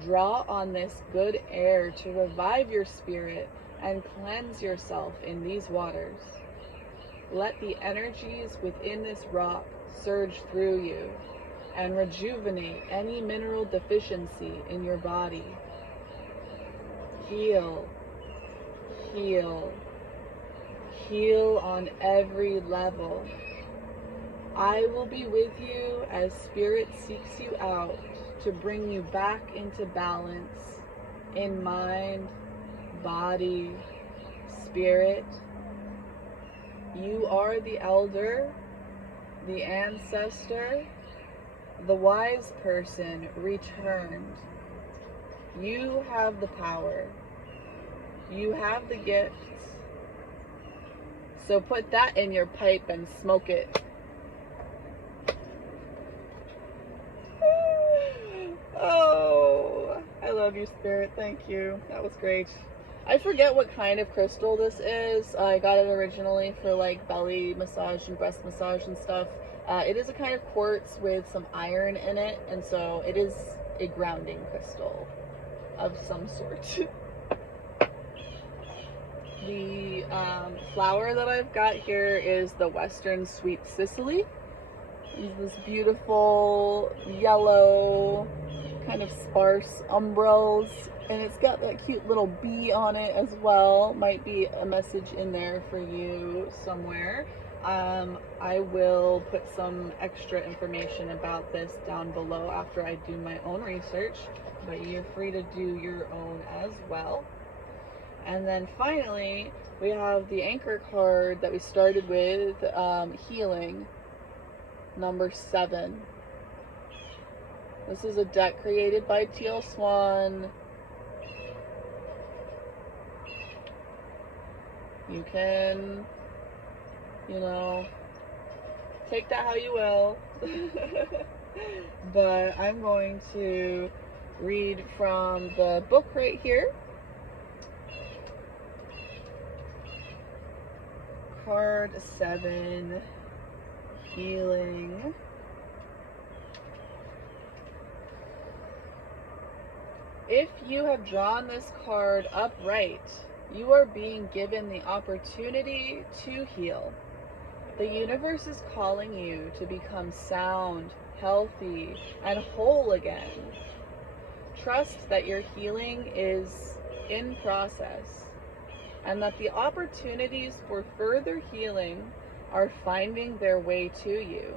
Draw on this good air to revive your spirit and cleanse yourself in these waters. Let the energies within this rock surge through you and rejuvenate any mineral deficiency in your body. Heal, heal, heal on every level. I will be with you as Spirit seeks you out to bring you back into balance in mind, body, spirit. You are the elder, the ancestor, the wise person returned. You have the power. You have the gifts. So put that in your pipe and smoke it." Oh, I love you, Spirit. Thank you. That was great. I forget what kind of crystal this is. I got it originally for like belly massage and breast massage and stuff. It is a kind of quartz with some iron in it, and so it is a grounding crystal of some sort. The flower that I've got here is the Western Sweet Sicily. It's this beautiful yellow, kind of sparse umbels, and it's got that cute little bee on it as well. Might be a message in there for you somewhere. I will put some extra information about this down below after I do my own research, but you're free to do your own as well. And then finally, we have the anchor card that we started with, Healing, number 7. This is a deck created by Teal Swan. You can, take that how you will. But I'm going to read from the book right here. Card 7, Healing. If you have drawn this card upright, you are being given the opportunity to heal. The universe is calling you to become sound, healthy, and whole again. Trust that your healing is in process, and that the opportunities for further healing are finding their way to you.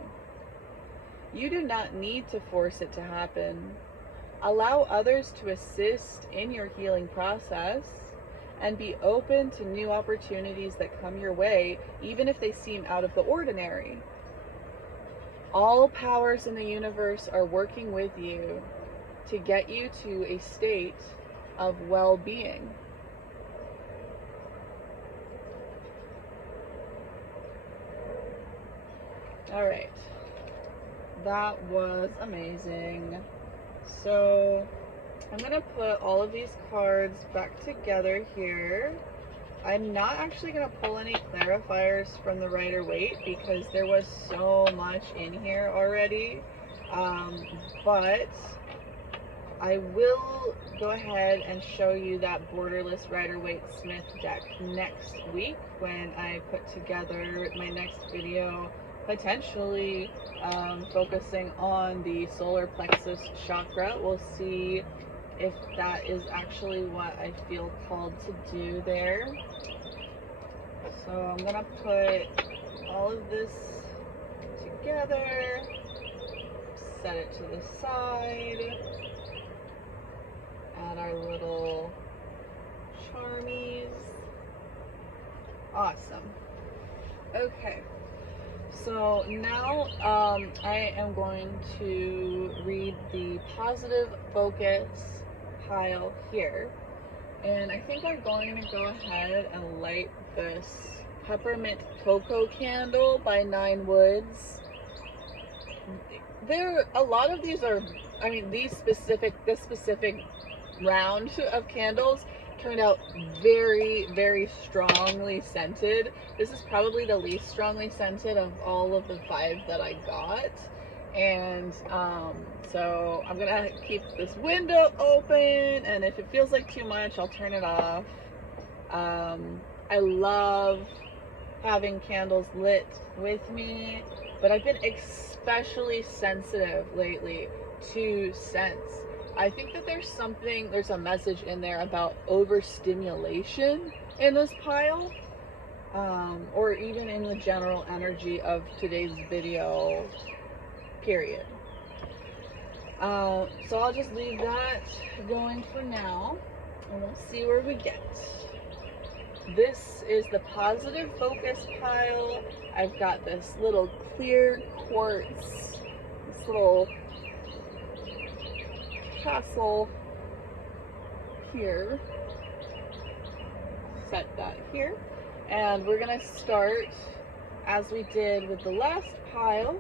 You do not need to force it to happen. Allow others to assist in your healing process, and be open to new opportunities that come your way, even if they seem out of the ordinary. All powers in the universe are working with you to get you to a state of well-being. All right, that was amazing. So I'm gonna put all of these cards back together here. I'm not actually gonna pull any clarifiers from the Rider-Waite because there was so much in here already, but I will go ahead and show you that borderless Rider-Waite Smith deck next week when I put together my next video, potentially focusing on the solar plexus chakra. We'll see if that is actually what I feel called to do there. So I'm gonna put all of this together, set it to the side, add our little charmies. Awesome. Okay. So now I am going to read the positive focus pile here, and I think I'm going to go ahead and light this peppermint cocoa candle by 9 Woods. A lot of these are, this specific round of candles turned out very, very strongly scented. This is probably the least strongly scented of all of the 5 that I got. And so I'm gonna keep this window open, and if it feels like too much, I'll turn it off. I love having candles lit with me, but I've been especially sensitive lately to scents. I think that there's a message in there about overstimulation in this pile, or even in the general energy of today's video, period. So I'll just leave that going for now, and we'll see where we get. This is the positive focus pile. I've got this little clear quartz, this little castle here. Set that here. And we're gonna start, as we did with the last pile,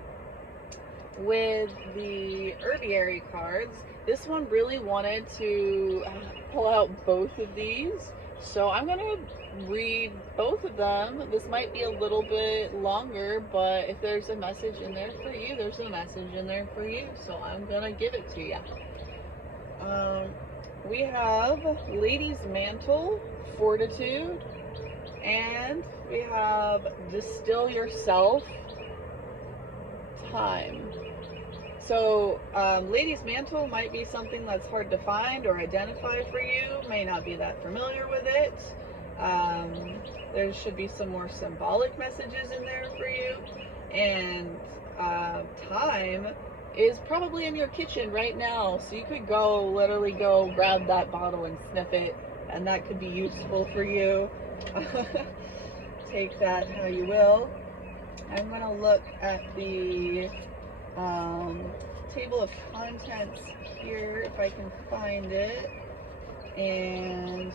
with the herbiary cards. This one really wanted to pull out both of these, so I'm gonna read both of them. This might be a little bit longer, but if there's a message in there for you, there's a message in there for you, so I'm gonna give it to you. We have Lady's Mantle, Fortitude, And we have distill yourself, time. So Lady's Mantle might be something that's hard to find or identify for you, may not be that familiar with it. There should be some more symbolic messages in there for you. And time is probably in your kitchen right now, so you could literally go grab that bottle and sniff it, and that could be useful for you. Take that how you will. I'm going to look at the table of contents here, if I can find it, and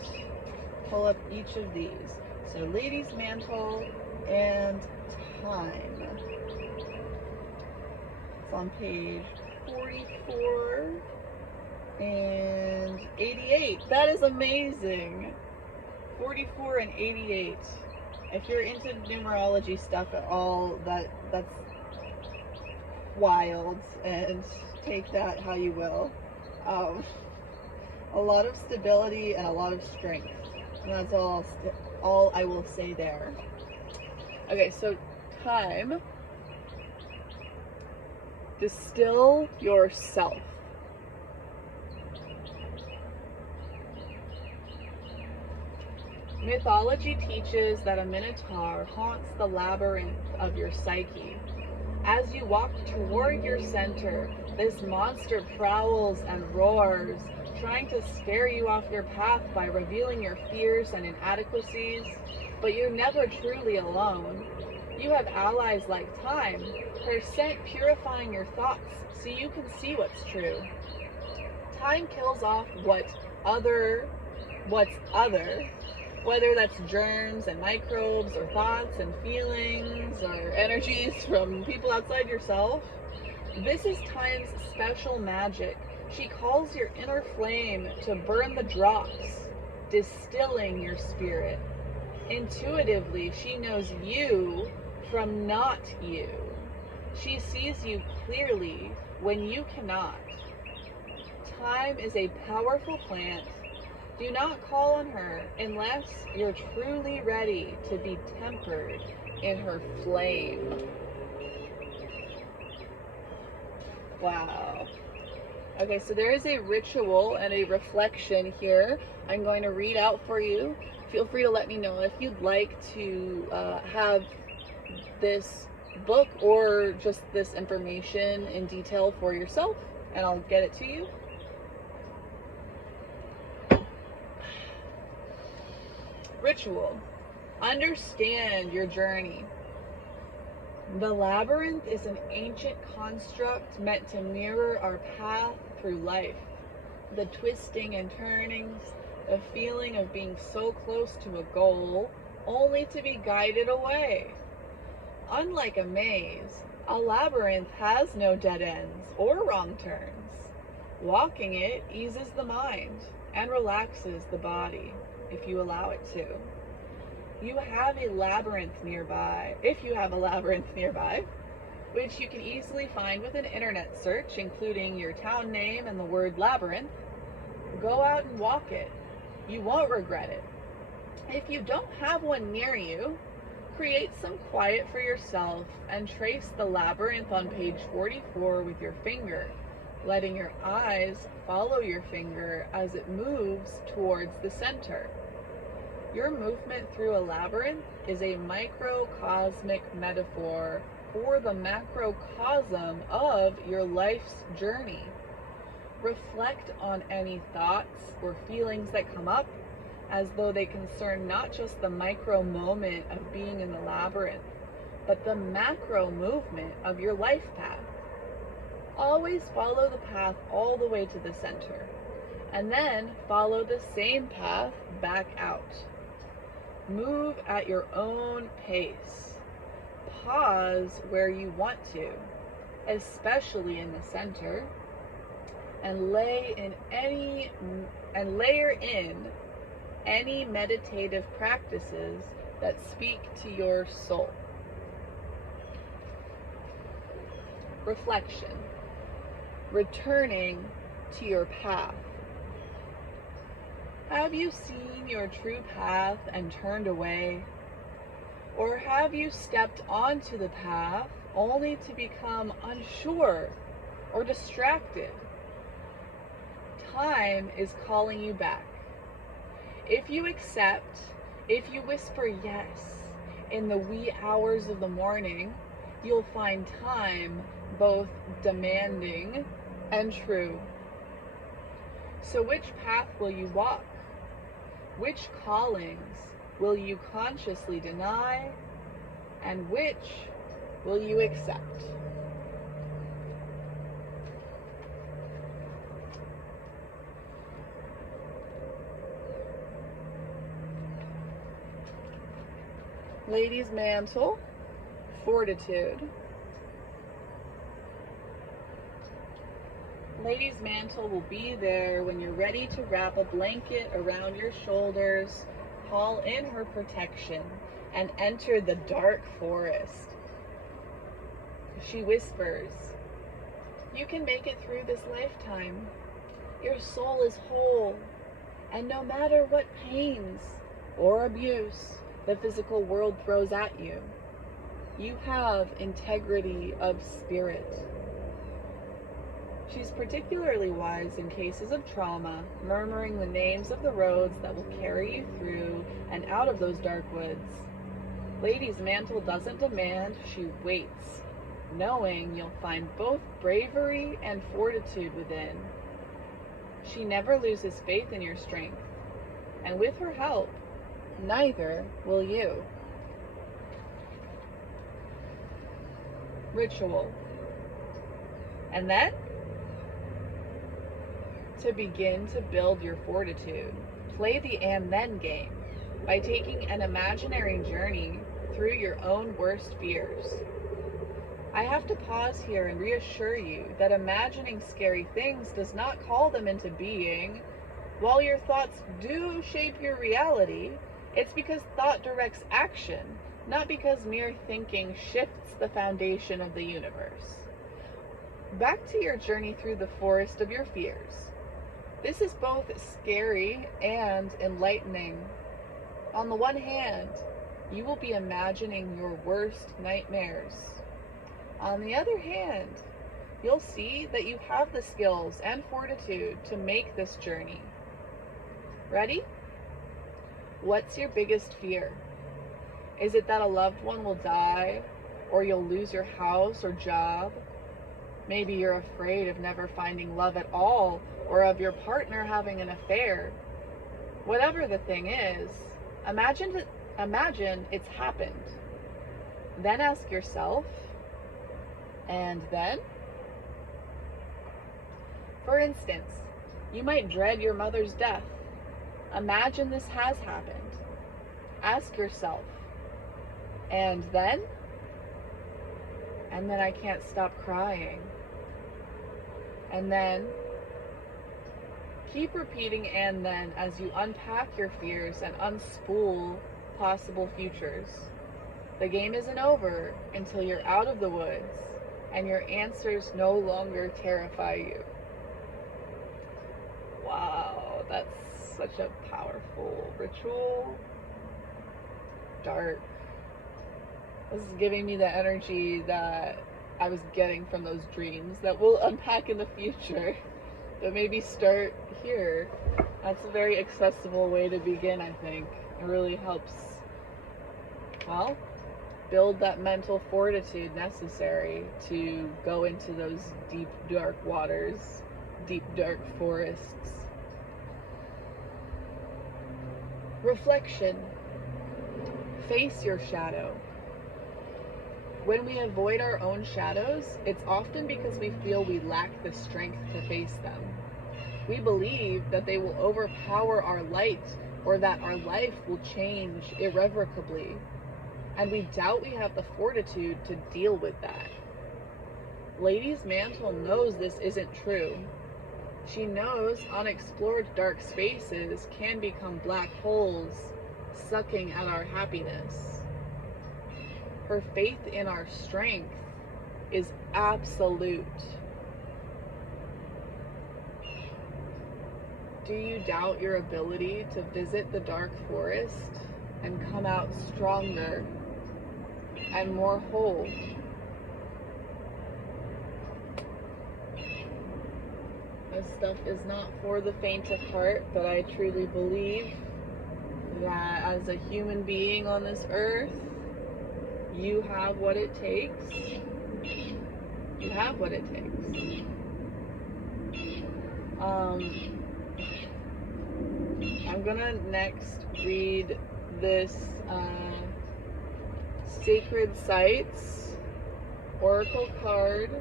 pull up each of these. So Lady's Mantle and time. It's on page 44 and 88. That is amazing. 44 and 88. If you're into numerology stuff at all, that's wild, and take that how you will. A lot of stability and a lot of strength, and that's all I will say there. Okay, so time. Distill yourself. Mythology teaches that a minotaur haunts the labyrinth of your psyche. As you walk toward your center, this monster prowls and roars, trying to scare you off your path by revealing your fears and inadequacies. But you're never truly alone. You have allies like time, her scent purifying your thoughts so you can see what's true. Time kills off what's other, whether that's germs and microbes or thoughts and feelings or energies from people outside yourself. This is time's special magic. She calls your inner flame to burn the drops, distilling your spirit. Intuitively, she knows you from not you. She sees you clearly when you cannot. Time is a powerful plant. Do not call on her unless you're truly ready to be tempered in her flame. Wow. Okay, so there is a ritual and a reflection here I'm going to read out for you. Feel free to let me know if you'd like to have this book or just this information in detail for yourself, and I'll get it to you. Ritual. Understand your journey. The labyrinth is an ancient construct meant to mirror our path through life. The twisting and turnings, the feeling of being so close to a goal, only to be guided away. Unlike a maze, a labyrinth has no dead ends or wrong turns. Walking it eases the mind and relaxes the body, if you allow it to. If you have a labyrinth nearby, which you can easily find with an internet search, including your town name and the word labyrinth, go out and walk it. You won't regret it. If you don't have one near you, create some quiet for yourself and trace the labyrinth on page 44 with your finger, letting your eyes follow your finger as it moves towards the center. Your movement through a labyrinth is a microcosmic metaphor for the macrocosm of your life's journey. Reflect on any thoughts or feelings that come up as though they concern not just the micro moment of being in the labyrinth, but the macro movement of your life path. Always follow the path all the way to the center, and then follow the same path back out. Move at your own pace. Pause where you want to, especially in the center, and layer in any meditative practices that speak to your soul. Reflection. Returning to your path. Have you seen your true path and turned away, Or have you stepped onto the path only to become unsure or distracted? Time is calling you back. If you accept, if you whisper yes in the wee hours of the morning, you'll find time both demanding and true. So which path will you walk? Which callings will you consciously deny? And which will you accept? Ladies' mantle, fortitude. Ladies' mantle will be there when you're ready to wrap a blanket around your shoulders, call in her protection, and enter the dark forest. She whispers, "You can make it through this lifetime. Your soul is whole, and no matter what pains or abuse the physical world throws at you, you have integrity of spirit." She's particularly wise in cases of trauma, murmuring the names of the roads that will carry you through and out of those dark woods. Lady's mantle doesn't demand, she waits, knowing you'll find both bravery and fortitude within. She never loses faith in your strength, and with her help, neither will you. Ritual. And then, to begin to build your fortitude, play the and then game by taking an imaginary journey through your own worst fears. I have to pause here and reassure you that imagining scary things does not call them into being. While your thoughts do shape your reality, it's because thought directs action, not because mere thinking shifts the foundation of the universe. Back to your journey through the forest of your fears. This is both scary and enlightening. On the one hand, you will be imagining your worst nightmares. On the other hand, you'll see that you have the skills and fortitude to make this journey. Ready? What's your biggest fear? Is it that a loved one will die, or you'll lose your house or job? Maybe you're afraid of never finding love at all, or of your partner having an affair. Whatever the thing is, imagine it's happened. Then ask yourself, and then? For instance, you might dread your mother's death. Imagine this has happened. Ask yourself, and then? And then I can't stop crying. And then? Keep repeating and then as you unpack your fears and unspool possible futures. The game isn't over until you're out of the woods and your answers no longer terrify you. Wow, that's such a powerful ritual. Dark. This is giving me the energy that I was getting from those dreams that we'll unpack in the future. But maybe start here. That's a very accessible way to begin, I think. It really helps, well, build that mental fortitude necessary to go into those deep, dark waters, deep, dark forests. Reflection. Face your shadow. When we avoid our own shadows, it's often because we feel we lack the strength to face them. We believe that they will overpower our light or that our life will change irrevocably. And we doubt we have the fortitude to deal with that. Lady's mantle knows this isn't true. She knows unexplored dark spaces can become black holes, sucking at our happiness. Her faith in our strength is absolute. Do you doubt your ability to visit the dark forest and come out stronger and more whole. This stuff is not for the faint of heart, but I truly believe that as a human being on this earth, you have what it takes. You have what it takes. I'm gonna next read this Sacred Sites Oracle card.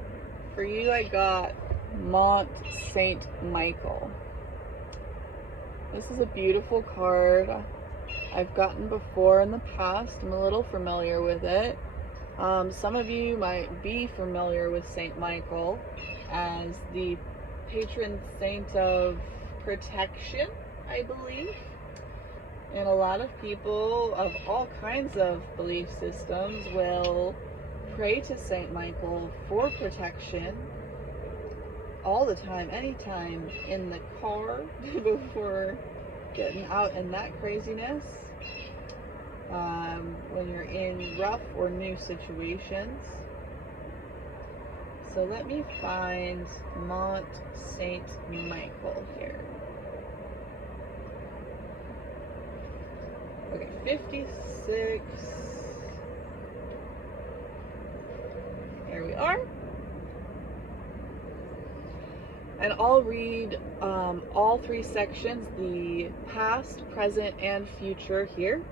For you, I got Mont Saint Michael. This is a beautiful card. I've gotten before in the past. I'm a little familiar with it. Some of you might be familiar with Saint Michael as the patron saint of protection, I believe. And a lot of people of all kinds of belief systems will pray to Saint Michael for protection all the time, anytime, in the car before getting out in that craziness, when you're in rough or new situations. So let me find Mont Saint Michael here. Okay, 56. There we are. And I'll read all three sections, the past, present, and future here.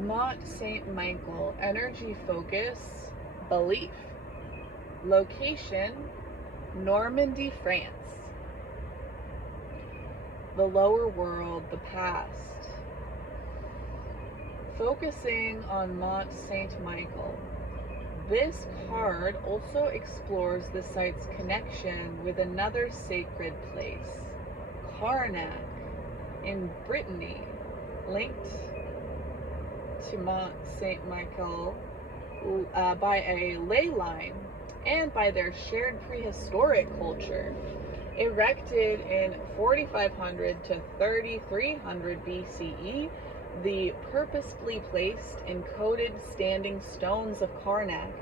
Mont Saint Michael, energy focus, belief. Location, Normandy, France. The lower world, the past. Focusing on Mont Saint Michael. This card also explores the site's connection with another sacred place, Karnak, in Brittany, linked to Mont Saint Michael by a ley line and by their shared prehistoric culture. Erected in 4500 to 3300 BCE, the purposefully placed and coated standing stones of Karnak,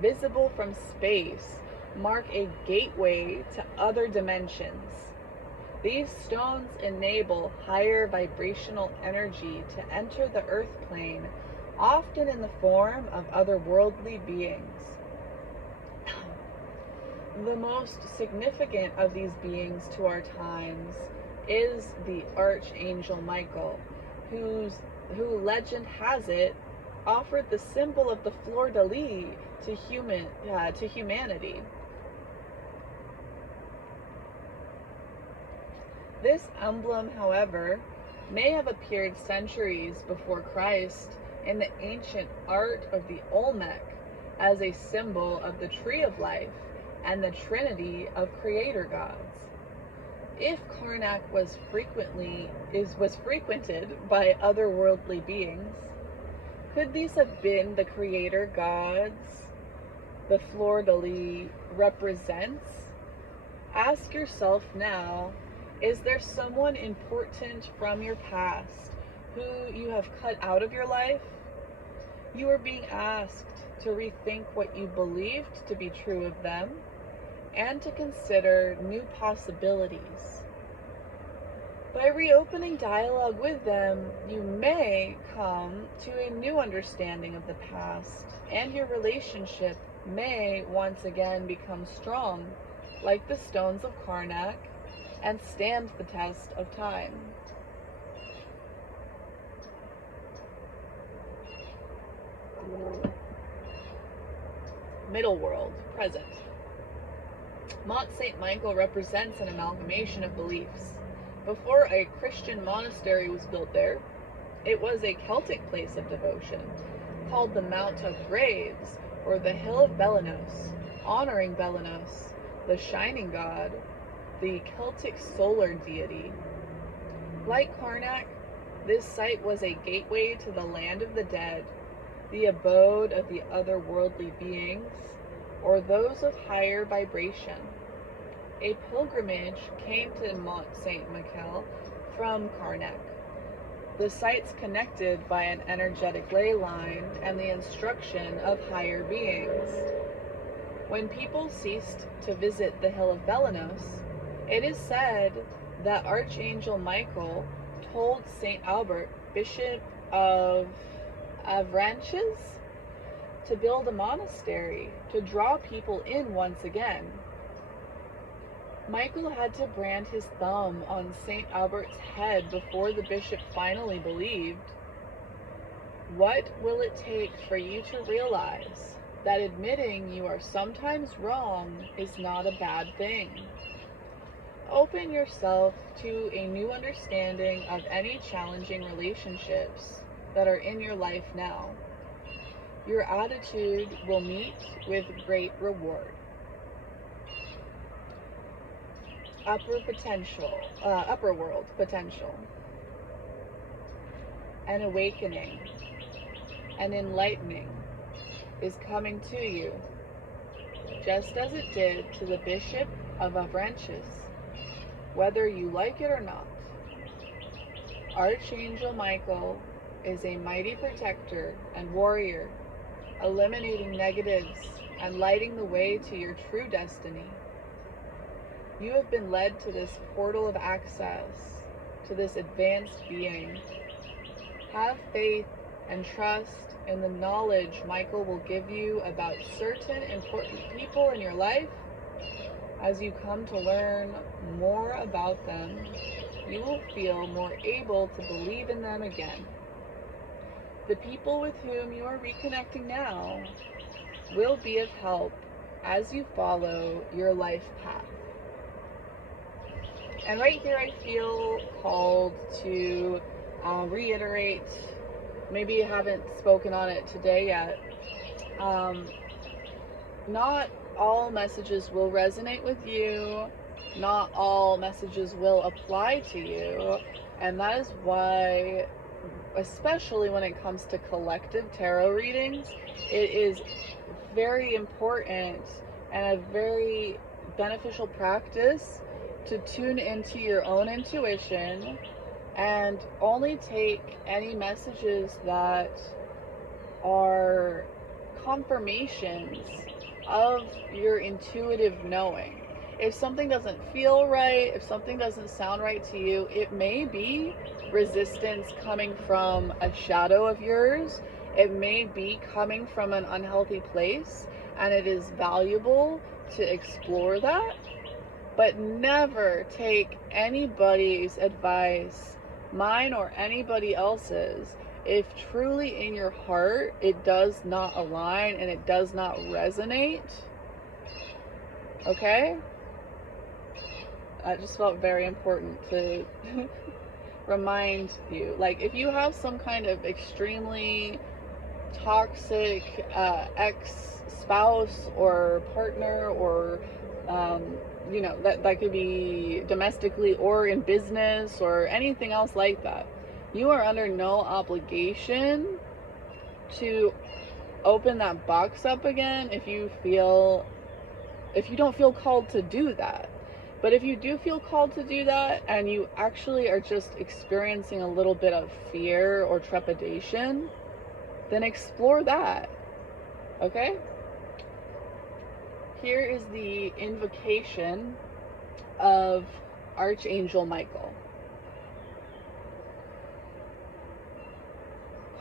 visible from space, mark a gateway to other dimensions. These stones enable higher vibrational energy to enter the earth plane, often in the form of otherworldly beings. The most significant of these beings to our times is the Archangel Michael, who legend has it offered the symbol of the fleur-de-lis to humanity. This emblem, however, may have appeared centuries before Christ in the ancient art of the Olmec as a symbol of the tree of life and the trinity of creator gods. If Karnak was frequented by otherworldly beings, could these have been the creator gods the fleur-de-lis represents? Ask yourself now, is there someone important from your past who you have cut out of your life? You are being asked to rethink what you believed to be true of them and to consider new possibilities. By reopening dialogue with them, you may come to a new understanding of the past, and your relationship may once again become strong, like the stones of Karnak, and stand the test of time. Middle world, present. Mont Saint Michael represents an amalgamation of beliefs. Before a Christian monastery was built there, it was a Celtic place of devotion, called the Mount of Graves, or the Hill of Belenos, honoring Belenos, the shining god, the Celtic solar deity. Like Karnak, this site was a gateway to the land of the dead, the abode of the otherworldly beings, or those of higher vibration. A pilgrimage came to Mont Saint Michael from Karnak. The site's connected by an energetic ley line and the instruction of higher beings. When people ceased to visit the Hill of Belanos, it is said that Archangel Michael told St. Albert, Bishop of Avranches, to build a monastery to draw people in once again. Michael had to brand his thumb on St. Albert's head before the bishop finally believed. What will it take for you to realize that admitting you are sometimes wrong is not a bad thing? Open yourself to a new understanding of any challenging relationships that are in your life now. Your attitude will meet with great reward. Upper world potential. An awakening, an enlightening is coming to you, just as it did to the Bishop of Avranches, whether you like it or not. Archangel Michael is a mighty protector and warrior, eliminating negatives and lighting the way to your true destiny. You have been led to this portal of access, to this advanced being. Have faith and trust in the knowledge Michael will give you about certain important people in your life. As you come to learn more about them, you will feel more able to believe in them again. The people with whom you are reconnecting now will be of help as you follow your life path. And right here I feel called to reiterate, maybe you haven't spoken on it today yet, not all messages will resonate with you, not all messages will apply to you, and that is why, especially when it comes to collective tarot readings, it is very important and a very beneficial practice to tune into your own intuition and only take any messages that are confirmations of your intuitive knowing. If something doesn't feel right, if something doesn't sound right to you, it may be resistance coming from a shadow of yours. It may be coming from an unhealthy place, and it is valuable to explore that. But never take anybody's advice, mine or anybody else's, if truly in your heart it does not align and it does not resonate. Okay? That just felt very important to remind you. Like, if you have some kind of extremely toxic ex-spouse or partner, or that could be domestically or in business or anything else like that, you are under no obligation to open that box up again if you don't feel called to do that. But if you do feel called to do that, and you actually are just experiencing a little bit of fear or trepidation, then explore that. Okay? Here is the invocation of Archangel Michael.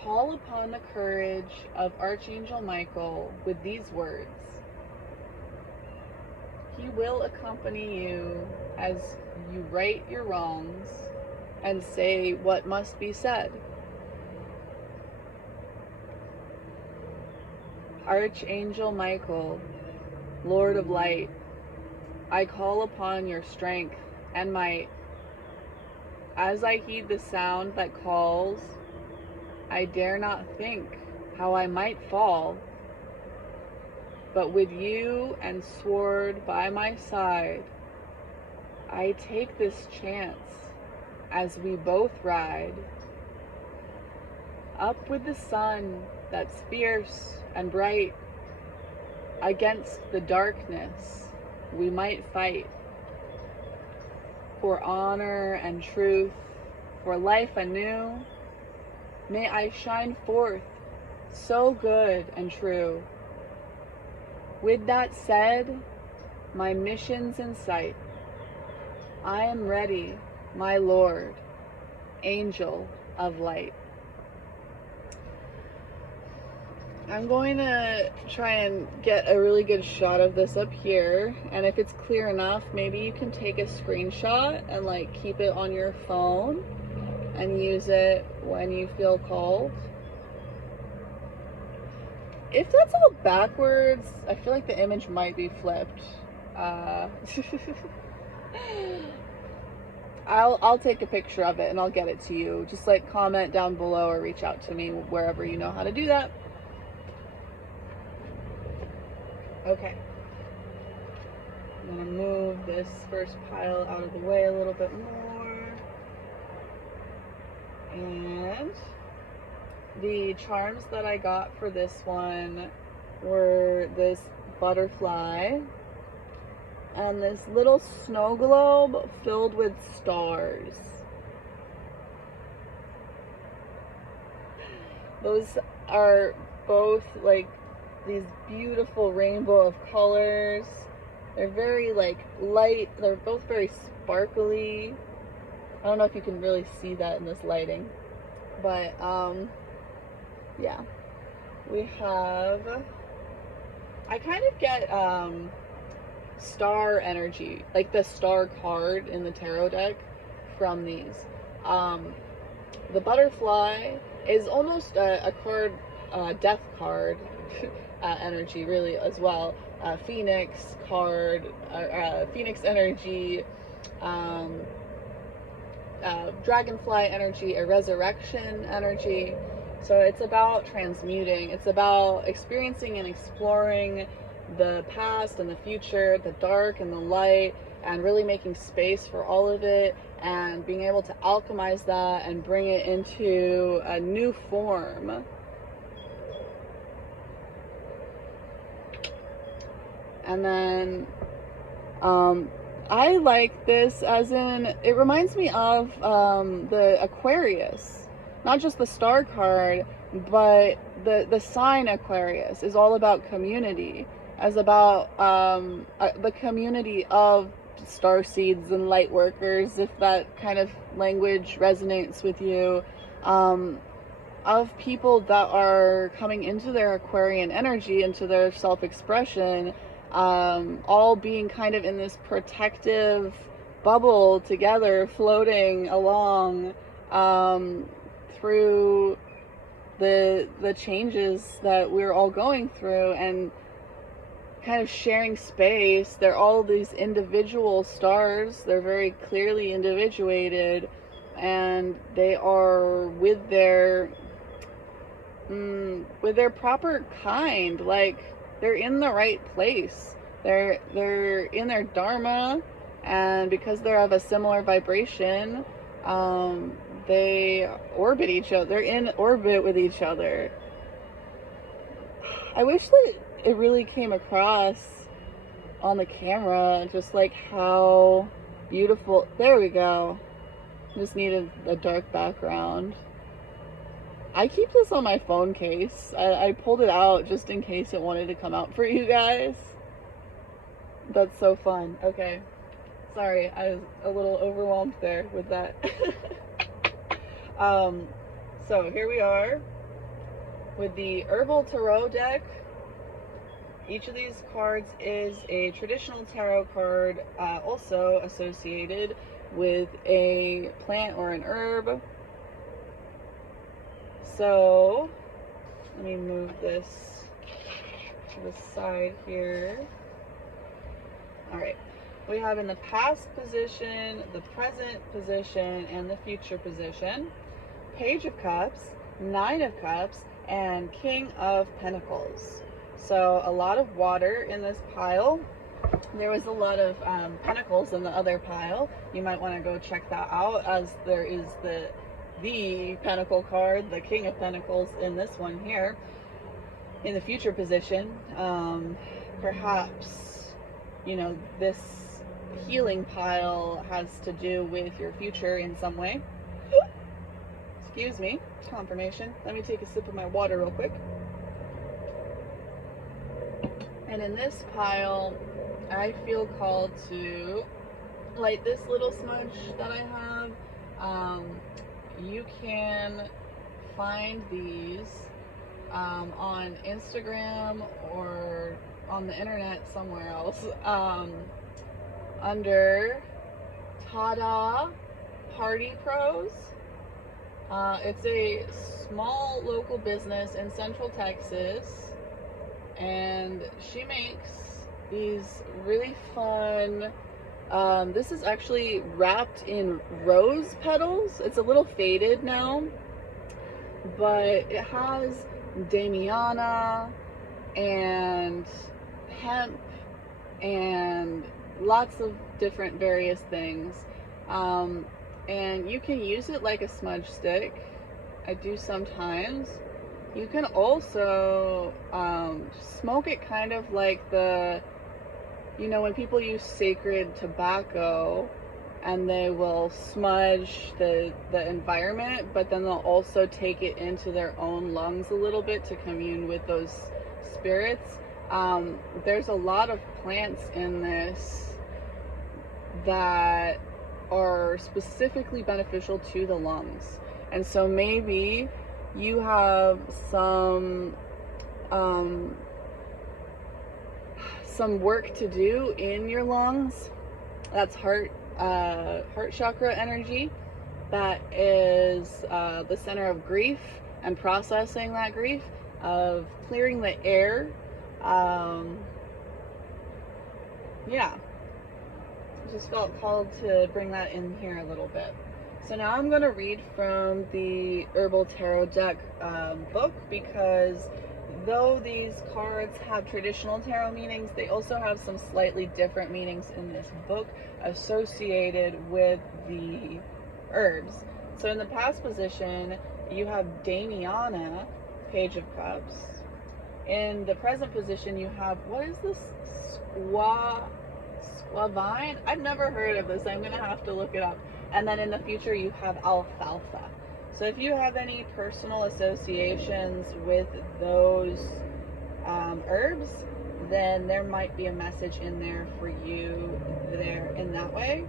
Call upon the courage of Archangel Michael with these words. He will accompany you as you right your wrongs and say what must be said. Archangel Michael, Lord of Light, I call upon your strength and might. As I heed the sound that calls, I dare not think how I might fall. But with you and sword by my side, I take this chance as we both ride. Up with the sun that's fierce and bright, against the darkness we might fight. For honor and truth, for life anew, May I shine forth so good and true. With that said, my mission's in sight. I am ready, my Lord, angel of light. I'm going to try and get a really good shot of this up here, and if it's clear enough, maybe you can take a screenshot and like keep it on your phone and use it when you feel called. If that's all backwards, I feel like the image might be flipped. I'll take a picture of it and I'll get it to you. Just like comment down below or reach out to me wherever you know how to do that. Okay. I'm gonna move this first pile out of the way a little bit more. And the charms that I got for this one were this butterfly and this little snow globe filled with stars. Those are both like these beautiful rainbow of colors. They're very like light, they're both very sparkly. I don't know if you can really see that in this lighting, but yeah, we have, I kind of get star energy, like the star card in the tarot deck from these. The butterfly is almost a card, death card energy really as well. Phoenix card, Phoenix energy, dragonfly energy, a resurrection energy. So it's about transmuting, it's about experiencing and exploring the past and the future, the dark and the light, and really making space for all of it and being able to alchemize that and bring it into a new form. And then I like this as in, it reminds me of the Aquarius, not just the star card, but the sign Aquarius is all about community, as about the community of star seeds and light workers, if that kind of language resonates with you, of people that are coming into their Aquarian energy, into their self-expression, all being kind of in this protective bubble together, floating along through the changes that we're all going through, and kind of sharing space. They're all these individual stars. They're very clearly individuated, and they are with their proper kind. Like, they're in the right place. They're in their dharma, and because they're of a similar vibration, they orbit each other. They're in orbit with each other. I wish that it really came across on the camera, just like how beautiful. There we go. Just needed a dark background. I keep this on my phone case. I pulled it out just in case it wanted to come out for you guys. That's so fun. Okay. Sorry, I was a little overwhelmed there with that. So here we are with the Herbal Tarot deck. Each of these cards is a traditional tarot card, also associated with a plant or an herb. So let me move this to the side here. All right, we have in the past position, the present position, and the future position, Page of Cups, Nine of Cups, and King of Pentacles. So a lot of water in this pile. There was a lot of pentacles in the other pile. You might want to go check that out, as there is the Pentacle card, the King of Pentacles, in this one here. In the future position, perhaps, you know, this healing pile has to do with your future in some way. Excuse me, confirmation. Let me take a sip of my water real quick. And in this pile, I feel called to light this little smudge that I have. You can find these on Instagram or on the internet somewhere else under Tada Party Pros. It's a small local business in Central Texas, and she makes these really fun, this is actually wrapped in rose petals. It's a little faded now, but it has Damiana and hemp and lots of different various things. And you can use it like a smudge stick. I do sometimes. You can also smoke it kind of like when people use sacred tobacco and they will smudge the environment, but then they'll also take it into their own lungs a little bit to commune with those spirits. There's a lot of plants in this that are specifically beneficial to the lungs. And so maybe you have some work to do in your lungs. That's heart chakra energy. That is the center of grief and processing that grief, of clearing the air. Yeah. Just felt called to bring that in here a little bit. So now I'm going to read from the Herbal Tarot deck book, because though these cards have traditional tarot meanings, they also have some slightly different meanings in this book associated with the herbs. So in the past position, you have Damiana, Page of Cups. In the present position, you have, what is this? Squavine? I've never heard of this. I'm going to have to look it up. And then in the future, you have Alfalfa. So if you have any personal associations with those herbs, then there might be a message in there for you there in that way.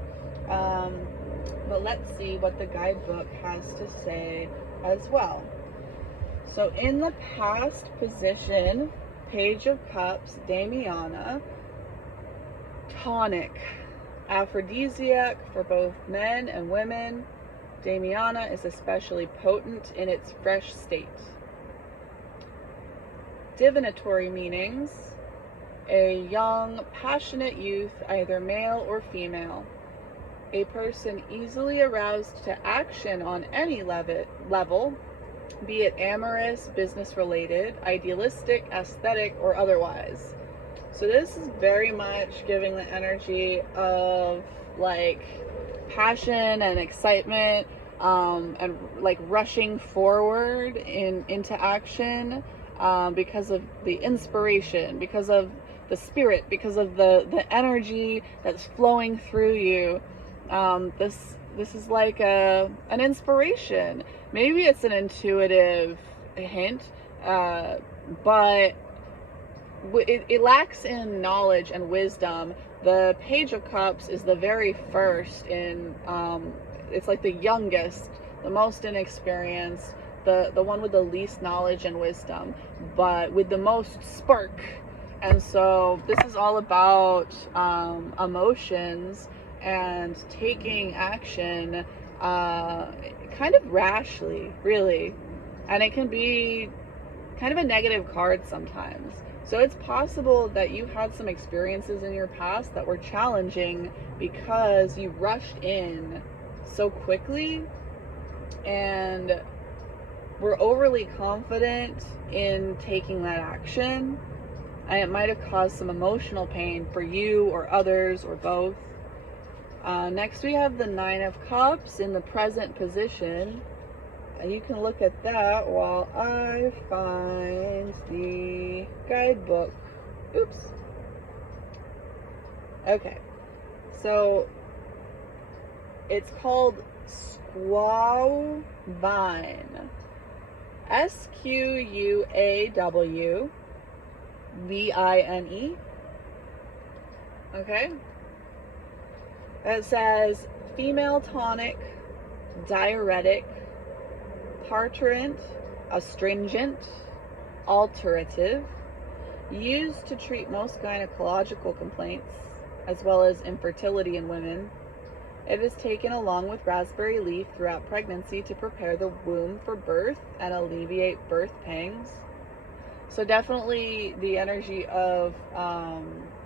But let's see what the guidebook has to say as well. So in the past position, Page of Cups, Damiana, tonic, aphrodisiac for both men and women. Damiana is especially potent in its fresh state. Divinatory meanings: a young, passionate youth, either male or female. A person easily aroused to action on any level, be it amorous, business-related, idealistic, aesthetic, or otherwise. So this is very much giving the energy of like passion and excitement, and like rushing forward into action, because of the inspiration, because of the spirit, because of the energy that's flowing through you. This is like an inspiration. Maybe it's an intuitive hint, but it lacks in knowledge and wisdom. The Page of Cups is the very first in, it's like the youngest, the most inexperienced, the one with the least knowledge and wisdom, but with the most spark. And so this is all about emotions and taking action kind of rashly, really. And it can be kind of a negative card sometimes. So it's possible that you had some experiences in your past that were challenging because you rushed in so quickly and were overly confident in taking that action. And it might have caused some emotional pain for you or others or both. Next we have the Nine of Cups in the present position. You can look at that while I find the guidebook. Oops. Okay. So it's called Squawvine. SQUAWVINE. Okay? It says female tonic, diuretic, parturient, astringent, alterative, used to treat most gynecological complaints, as well as infertility in women. It is taken along with raspberry leaf throughout pregnancy to prepare the womb for birth and alleviate birth pangs. So definitely the energy of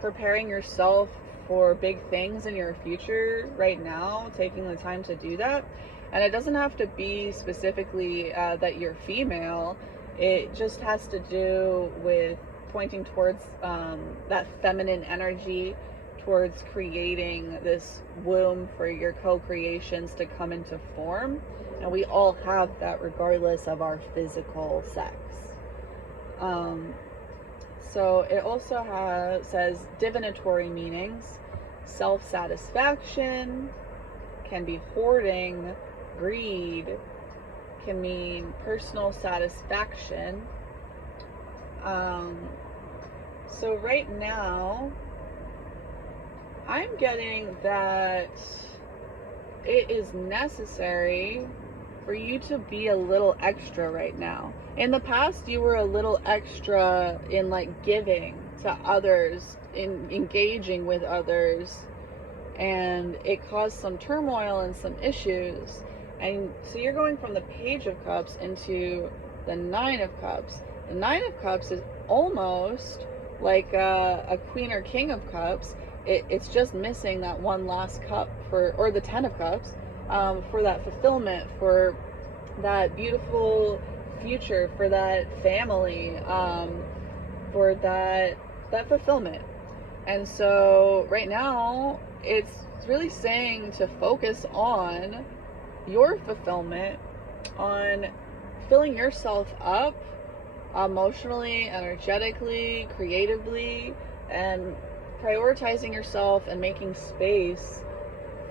preparing yourself for big things in your future right now, taking the time to do that. And it doesn't have to be specifically that you're female. It just has to do with pointing towards that feminine energy, towards creating this womb for your co-creations to come into form. And we all have that regardless of our physical sex. So it also says divinatory meanings, self-satisfaction, can be hoarding, greed, can mean personal satisfaction. So right now, I'm getting that it is necessary for you to be a little extra right now. In the past, you were a little extra in like giving to others, in engaging with others, and it caused some turmoil and some issues. And so you're going from the Page of Cups into the Nine of Cups. The Nine of Cups is almost like a Queen or King of Cups. It's just missing that one last cup or the Ten of Cups, for that fulfillment, for that beautiful future, for that family, for that fulfillment. And so right now, it's really saying to focus on your fulfillment, on filling yourself up emotionally, energetically, creatively, and prioritizing yourself and making space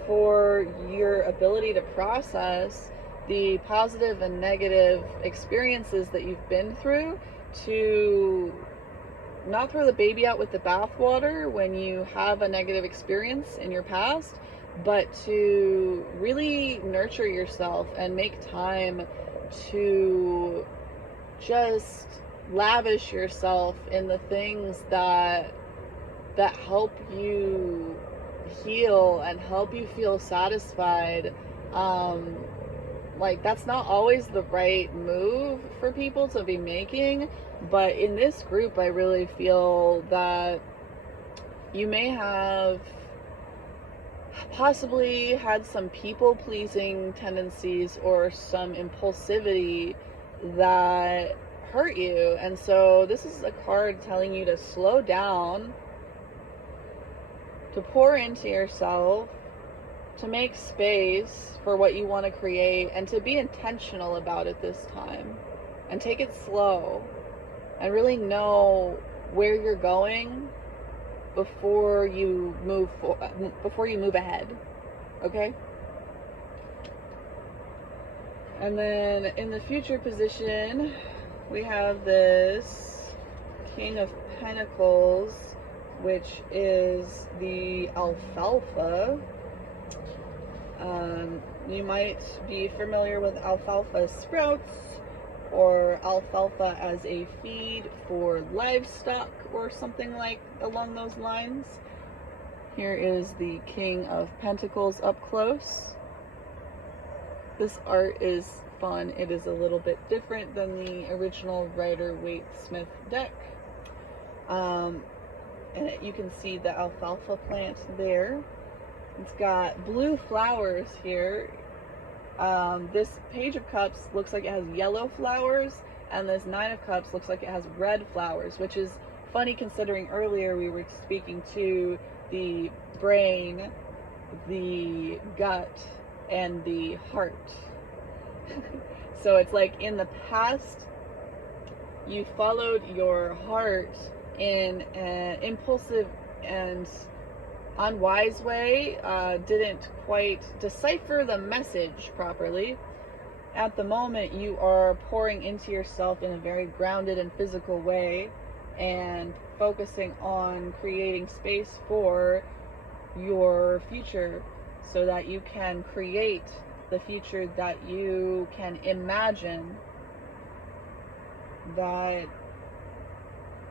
for your ability to process the positive and negative experiences that you've been through, to not throw the baby out with the bathwater when you have a negative experience in your past, but to really nurture yourself and make time to just lavish yourself in the things that help you heal and help you feel satisfied. Like, that's not always the right move for people to be making, but in this group, I really feel that you may have possibly had some people-pleasing tendencies or some impulsivity that hurt you. And so this is a card telling you to slow down, to pour into yourself, to make space for what you want to create, and to be intentional about it this time, and take it slow, and really know where you're going before you move ahead. Okay? And then in the future position, we have this King of Pentacles, which is the alfalfa. You might be familiar with alfalfa sprouts or alfalfa as a feed for livestock or something like along those lines. Here is the King of Pentacles up close. This art is fun. It is a little bit different than the original Rider-Waite-Smith deck. And you can see the alfalfa plant there. It's got blue flowers here. This Page of Cups looks like it has yellow flowers, and this Nine of Cups looks like it has red flowers, which is funny considering earlier we were speaking to the brain, the gut, and the heart. So it's like in the past, you followed your heart in an impulsive and unwise way, didn't quite decipher the message properly. At the moment, you are pouring into yourself in a very grounded and physical way and focusing on creating space for your future so that you can create the future that you can imagine, that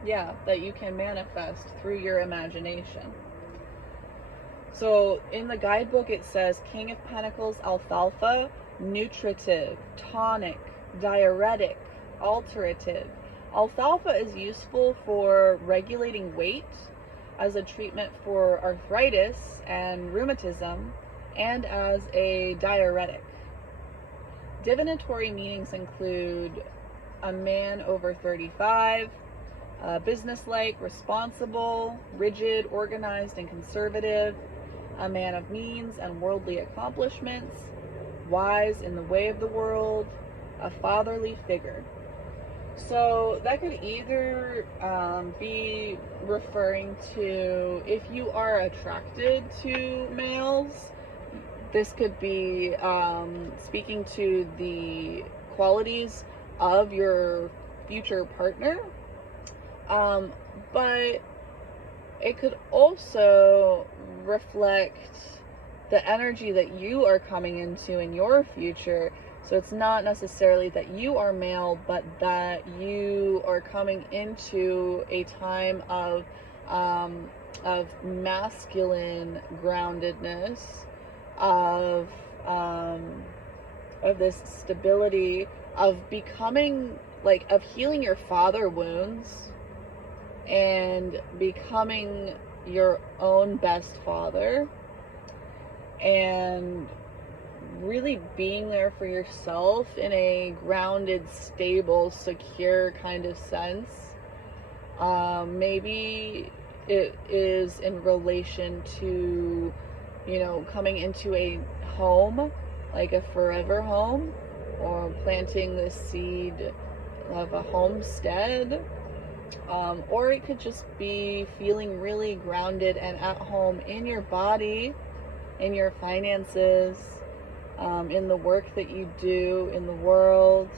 you can manifest through your imagination. So in the guidebook it says King of Pentacles, alfalfa, nutritive, tonic, diuretic, alterative. Alfalfa is useful for regulating weight, as a treatment for arthritis and rheumatism, and as a diuretic. Divinatory meanings include a man over 35, businesslike, responsible, rigid, organized, and conservative, a man of means and worldly accomplishments, wise in the way of the world, a fatherly figure. So that could either be referring to, if you are attracted to males, this could be speaking to the qualities of your future partner, but it could also reflect the energy that you are coming into in your future. So it's not necessarily that you are male, but that you are coming into a time of masculine groundedness, of this stability, of becoming, like, of healing your father wounds and becoming your own best father, and really being there for yourself in a grounded, stable, secure kind of sense. Maybe it is in relation to, coming into a home, like a forever home, or planting the seed of a homestead. Or it could just be feeling really grounded and at home in your body, in your finances, in the work that you do in the world,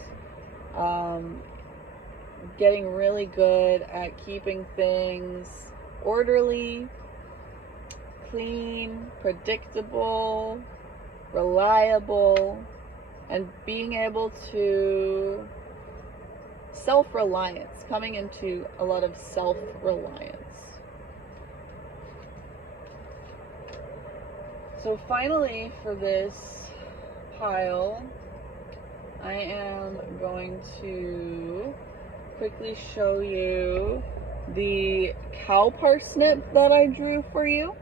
getting really good at keeping things orderly, clean, predictable, reliable, and being able to self-reliance, coming into a lot of self-reliance. So finally, for this pile, I am going to quickly show you the cow parsnip that I drew for you.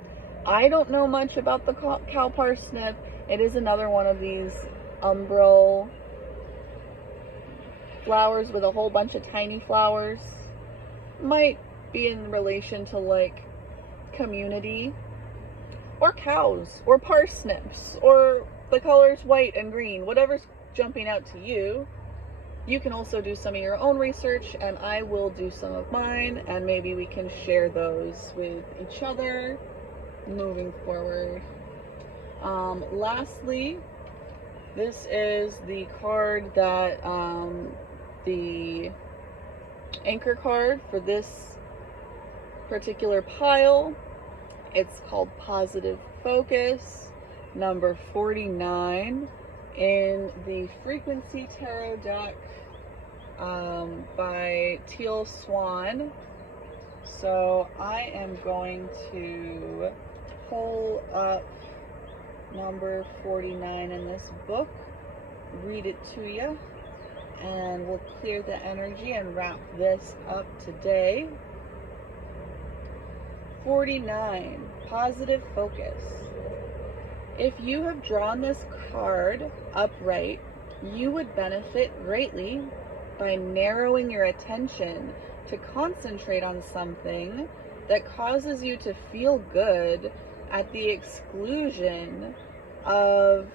I don't know much about the cow parsnip. It is another one of these umbral flowers with a whole bunch of tiny flowers. Might be in relation to, like, community, or cows, or parsnips, or the colors white and green, whatever's jumping out to you. You can also do some of your own research, and I will do some of mine, and maybe we can share those with each other moving forward. Lastly, this is the card that, the anchor card for this particular pile. It's called Positive Focus, number 49, in the Frequency Tarot deck by Teal Swan. So I am going to pull up number 49 in this book, read it to you, and we'll clear the energy and wrap this up today. 49, Positive Focus. If you have drawn this card upright, you would benefit greatly by narrowing your attention to concentrate on something that causes you to feel good at the exclusion of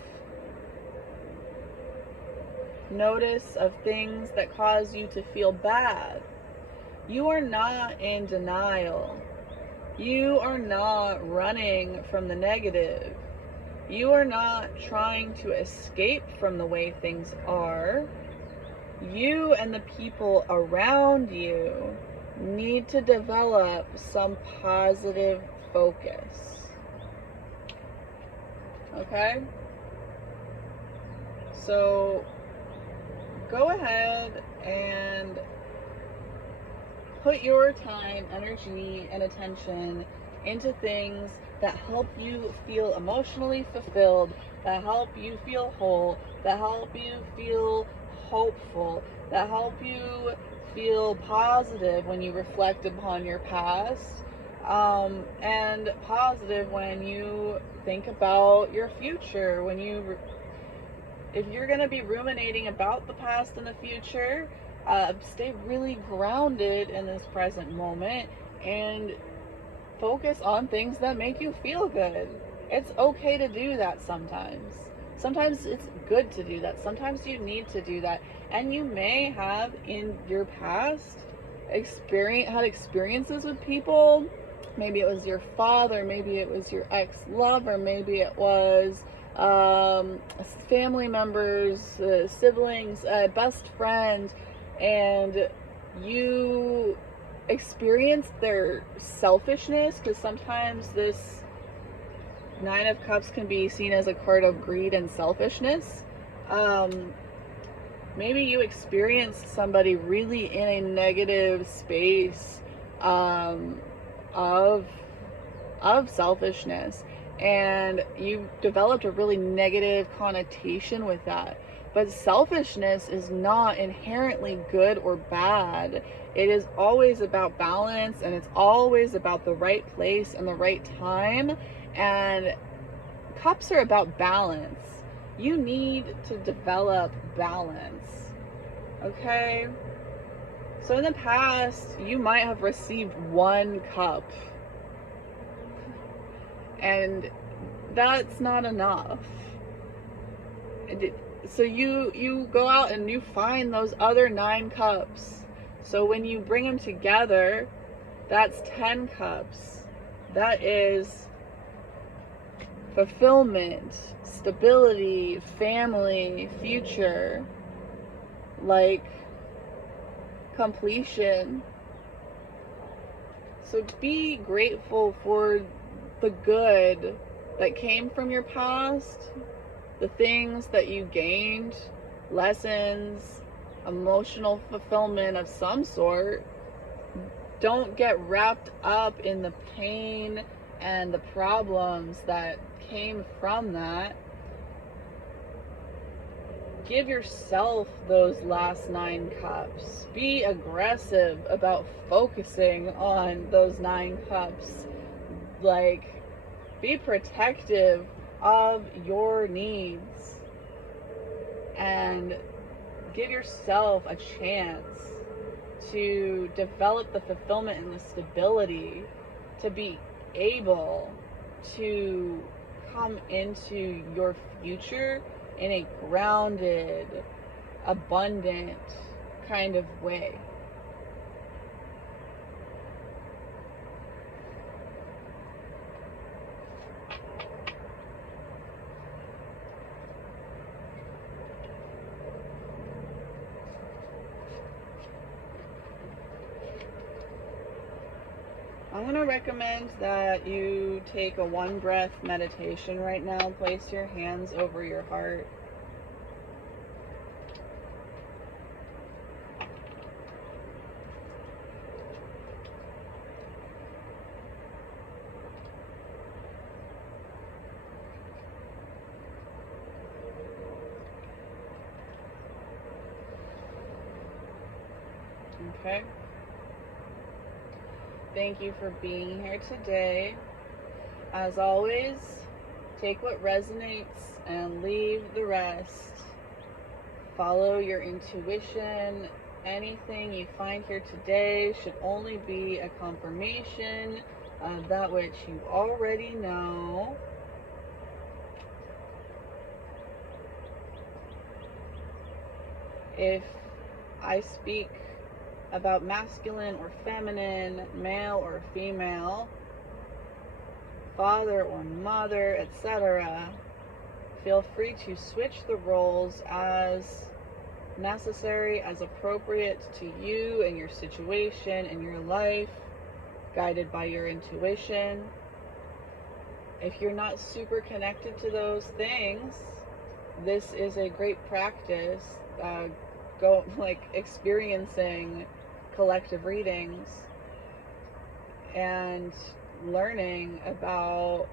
notice of things that cause you to feel bad. You are not in denial. You are not running from the negative. You are not trying to escape from the way things are. You and the people around you need to develop some positive focus. Okay? So go ahead and put your time, energy, and attention into things that help you feel emotionally fulfilled, that help you feel whole, that help you feel hopeful, that help you feel positive when you reflect upon your past, and positive when you think about your future. If you're going to be ruminating about the past and the future, stay really grounded in this present moment and focus on things that make you feel good. It's okay to do that sometimes. Sometimes it's good to do that. Sometimes you need to do that. And you may have in your past had experiences with people. Maybe it was your father, maybe it was your ex-lover, maybe it was family members, siblings, best friend, and you experienced their selfishness, because sometimes this Nine of Cups can be seen as a card of greed and selfishness. Maybe you experienced somebody really in a negative space of selfishness, and you developed a really negative connotation with that. But selfishness is not inherently good or bad. It is always about balance, and it's always about the right place and the right time. And cups are about balance. You need to develop balance. Okay? So in the past, you might have received one cup, and that's not enough. So you go out and you find those other 9 cups. So when you bring them together, that's 10 cups. That is fulfillment, stability, family, future, like completion. So be grateful for the good that came from your past, the things that you gained, lessons, emotional fulfillment of some sort. Don't get wrapped up in the pain and the problems that came from that. Give yourself those last 9 cups. Be aggressive about focusing on those 9 cups. Like, be protective of your needs and give yourself a chance to develop the fulfillment and the stability to be able to come into your future in a grounded, abundant kind of way. I'm going to recommend that you take a 1 breath meditation right now. Place your hands over your heart. Okay. Thank you for being here today. As always, take what resonates and leave the rest. Follow your intuition. Anything you find here today should only be a confirmation of that which you already know. If I speak about masculine or feminine, male or female, father or mother, etc., feel free to switch the roles as necessary, as appropriate to you and your situation and your life, guided by your intuition. If you're not super connected to those things, this is a great practice. Go experiencing collective readings and learning about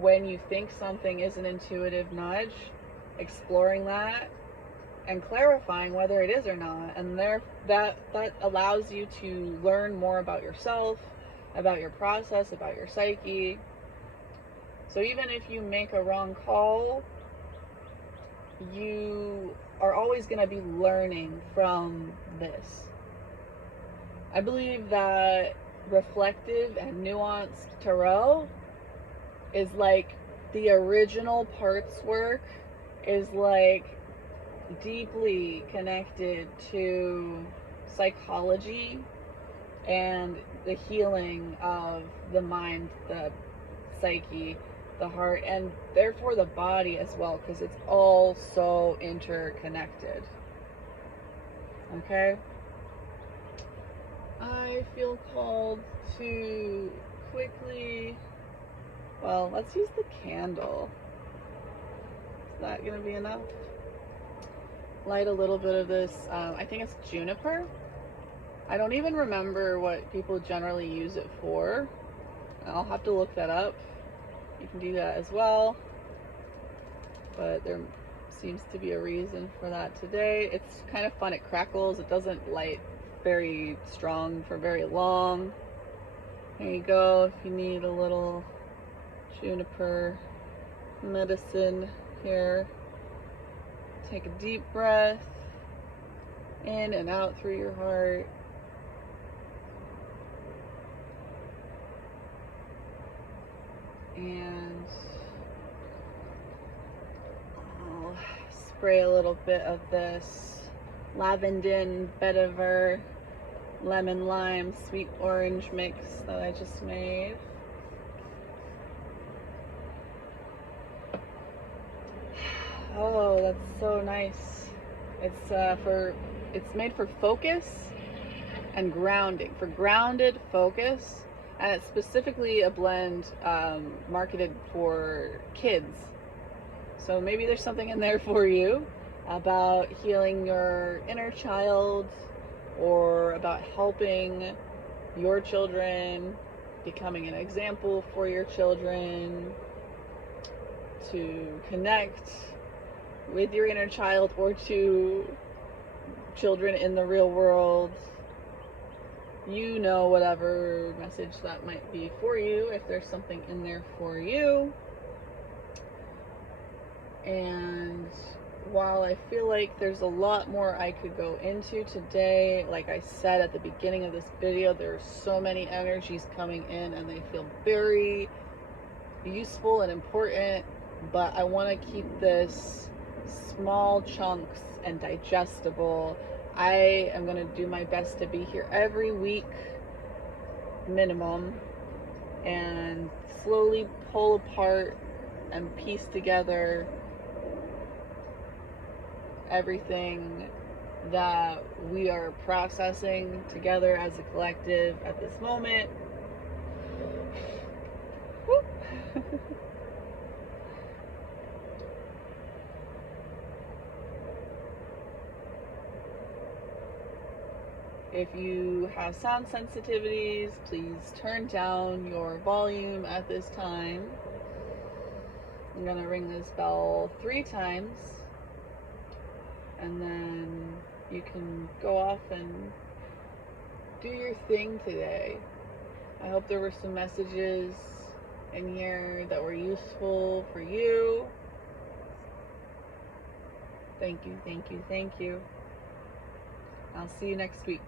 when you think something is an intuitive nudge, exploring that and clarifying whether it is or not. And that allows you to learn more about yourself, about your process, about your psyche. So even if you make a wrong call, you are always going to be learning from this. I believe that reflective and nuanced tarot is like the original parts work, is like deeply connected to psychology and the healing of the mind, the psyche, the heart, and therefore the body as well, because it's all so interconnected. Okay? I feel called to quickly, well, let's use the candle. Is that going to be enough? Light a little bit of this, I think it's juniper. I don't even remember what people generally use it for. I'll have to look that up. You can do that as well. But there seems to be a reason for that today. It's kind of fun. It crackles. It doesn't light very strong for very long. There you go. If you need a little juniper medicine here, take a deep breath in and out through your heart. And I'll spray a little bit of this lavender, vetiver, lemon lime, sweet orange mix that I just made. Oh, that's so nice. It's made for focus and grounding, for grounded focus. And it's specifically a blend marketed for kids. So maybe there's something in there for you about healing your inner child, or about helping your children, becoming an example for your children, to connect with your inner child, or to children in the real world. You know, whatever message that might be for you, if there's something in there for you. And while I feel like there's a lot more I could go into today, like I said at the beginning of this video, there are so many energies coming in and they feel very useful and important, but I want to keep this small chunks and digestible. I am going to do my best to be here every week minimum and slowly pull apart and piece together everything that we are processing together as a collective at this moment. If you have sound sensitivities, please turn down your volume at this time. I'm going to ring this bell 3 times, and then you can go off and do your thing today. I hope there were some messages in here that were useful for you. Thank you, thank you, thank you. I'll see you next week.